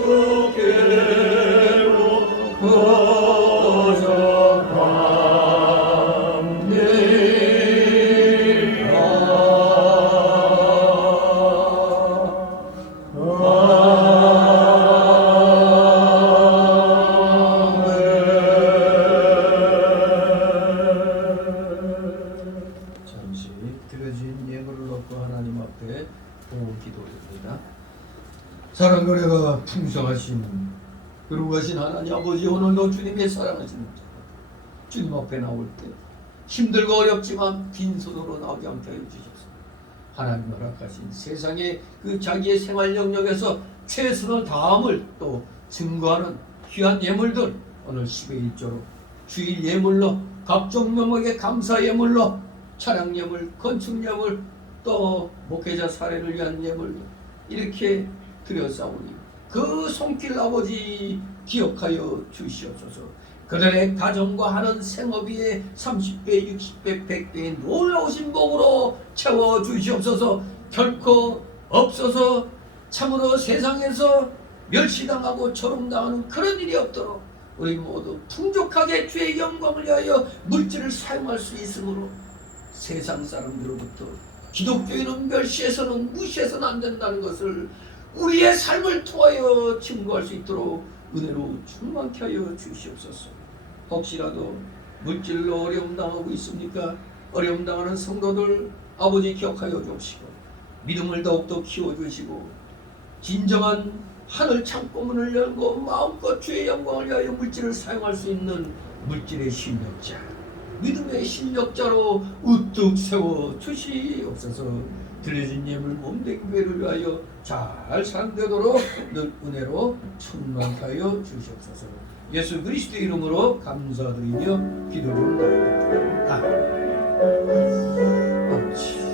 주께로 잠시 드려진 예물을 넣고 하나님 앞에 기도드립니다. 사랑과 은혜가 풍성하신 그러하신 하나님 아버지, 오늘도 주님의 사랑하시는 자 주님 앞에 나올 때 힘들고 어렵지만 빈손으로 나오지 않게 하여 주셨습니다. 하나님 허락하신 세상의 그 자기의 생활 영역에서 최선을 다함을 또 증거하는 귀한 예물들, 오늘 10의 1조로 주일 예물로, 각종 명목의 감사 예물로, 차량 예물, 건축 예물, 또 목회자 사례를 위한 예물로 이렇게 드렸사오니 그 손길 아버지 기억하여 주시옵소서. 그들의 가정과 하는 생업위에 30배, 60배, 100배의 놀라우신 복으로 채워 주시옵소서. 결코 없어서 참으로 세상에서 멸시당하고 조롱당하는 그런 일이 없도록 우리 모두 풍족하게 주의 영광을 위하여 물질을 사용할 수 있으므로 세상 사람들로부터 기독교인은 멸시해서는 무시해서는 안 된다는 것을 우리의 삶을 통하여 증거할 수 있도록 은혜로 충만케 하여 주시옵소서. 혹시라도 물질로 어려움 당하고 있습니까? 어려움 당하는 성도들 아버지 기억하여 주시고 믿음을 더욱더 키워주시고 진정한 하늘 창고문을 열고 마음껏 주의 영광을 위하여 물질을 사용할 수 있는 물질의 실력자, 믿음의 실력자로 우뚝 세워 주시옵소서. 들려진 예물 몸된 교회를 위하여 잘 사용되도록 늘 은혜로 충만케 하여 주시옵소서. 예수 그리스도의 이름으로 감사드리며 기도드립니다. 아버지.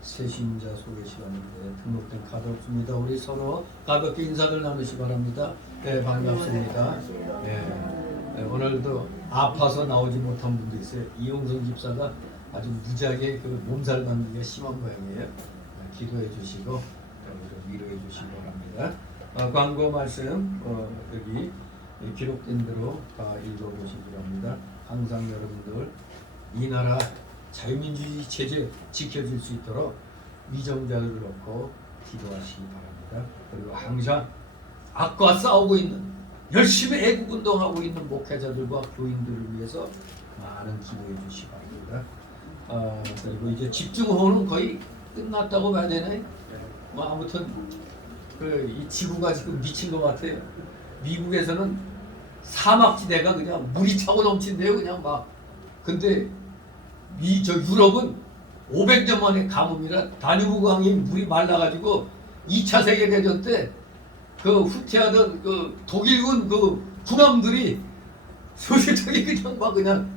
새신자 소개 시간인데 등록된 카드 없습니다. 우리 서로 가볍게 인사를 나누시 바랍니다. 네, 반갑습니다. 네, 오늘도 아파서 나오지 못한 분도 있어요. 이용성 집사가 아주 무지하게 그 몸살 감기가 심한 모양이에요. 기도해 주시고 위로해 주시기 바랍니다. 광고 말씀 여기 기록된 대로 다 읽어보시기 바랍니다. 항상 여러분들 이 나라 자유민주주의 체제 지켜질 수 있도록 위정자들을 놓고 기도하시기 바랍니다. 그리고 항상 악과 싸우고 있는 열심히 애국운동하고 있는 목회자들과 교인들을 위해서 많은 기도해 주시기 바랍니다. 그리고 이제 집중호우는 거의 끝났다고 봐야 되네. 뭐 아무튼 이 지구가 지금 미친 것 같아요. 미국에서는 사막지대가 그냥 물이 차고 넘친대요. 그냥 막. 근데 유럽은 500년 만에 가뭄이라 다뉴브 강이 물이 말라가지고 2차 세계대전 때 그 후퇴하던 그 독일군 그 군함들이 소시적이 그냥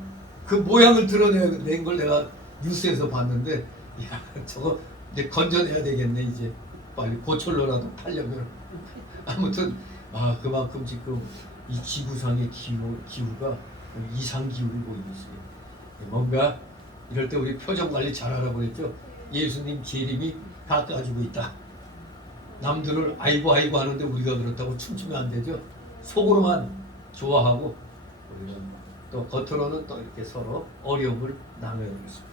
그 모양을 드러낸 걸 내가 뉴스에서 봤는데, 야, 저거 이제 건져내야 되겠네. 이제 빨리 고철로라도 팔려면. 아무튼 그만큼 지금 이 지구상의 기후가 이상 기후를 보이고 있어요. 뭔가 이럴 때 우리 표정 관리 잘하라고 그랬죠. 예수님 재림이 가까워지고 있다. 남들을 아이고 하는데 우리가 그렇다고 춤추면 안 되죠. 속으로만 좋아하고 우리는 또 겉으로는 또 이렇게 서로 어려움을 나눠야겠습니다.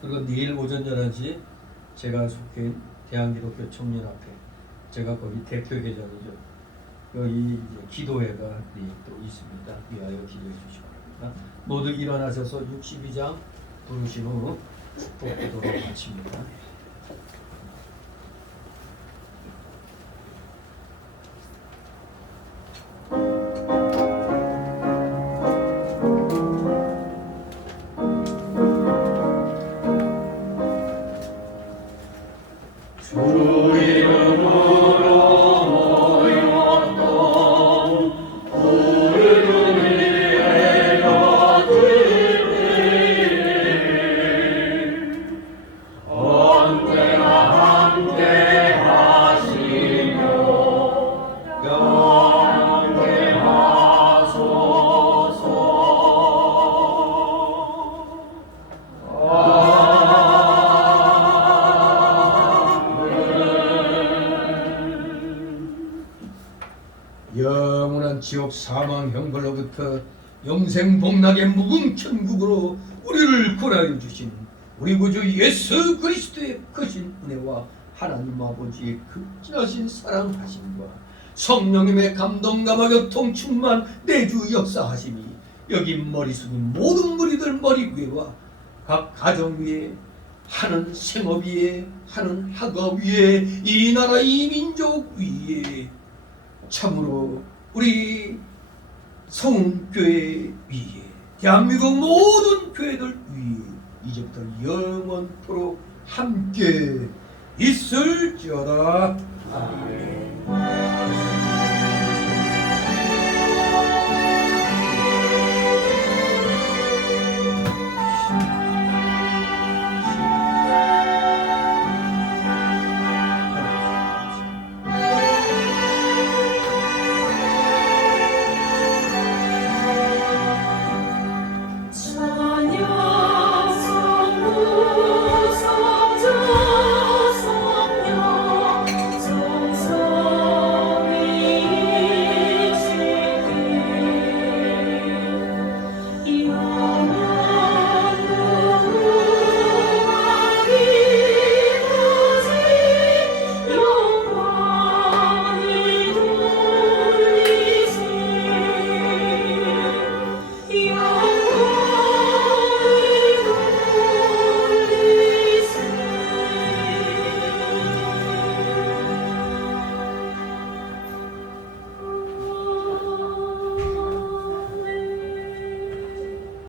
그리고 내일 오전 11시 제가 속해 있는 대한기독교 청년합회, 제가 거기 대표회장이죠. 여기 이제 기도회가 내일 또 있습니다. 위하여 기도해 주시기 바랍니다. 모두 일어나셔서 62장 부르신 후 축복 기도를 마칩니다. Oh 영원한 지옥 사망 형벌로부터 영생 복락의 묵은 천국으로 우리를 구하여 주신 우리 구주 예수 그리스도의 크신 은혜와 하나님 아버지의 극진하신 사랑하심과 성령님의 감동감화 교통 충만 내주 역사하심이 여기 머리 숙인 모든 무리들 머리 위에와 각 가정 위에 하는 생업 위에 하는 학업 위에 이 나라 이 민족 위에 참으로 우리 성교회 위에 대한민국 모든 교회들 위에 이제부터 영원토록 함께 있을지어다. 아멘.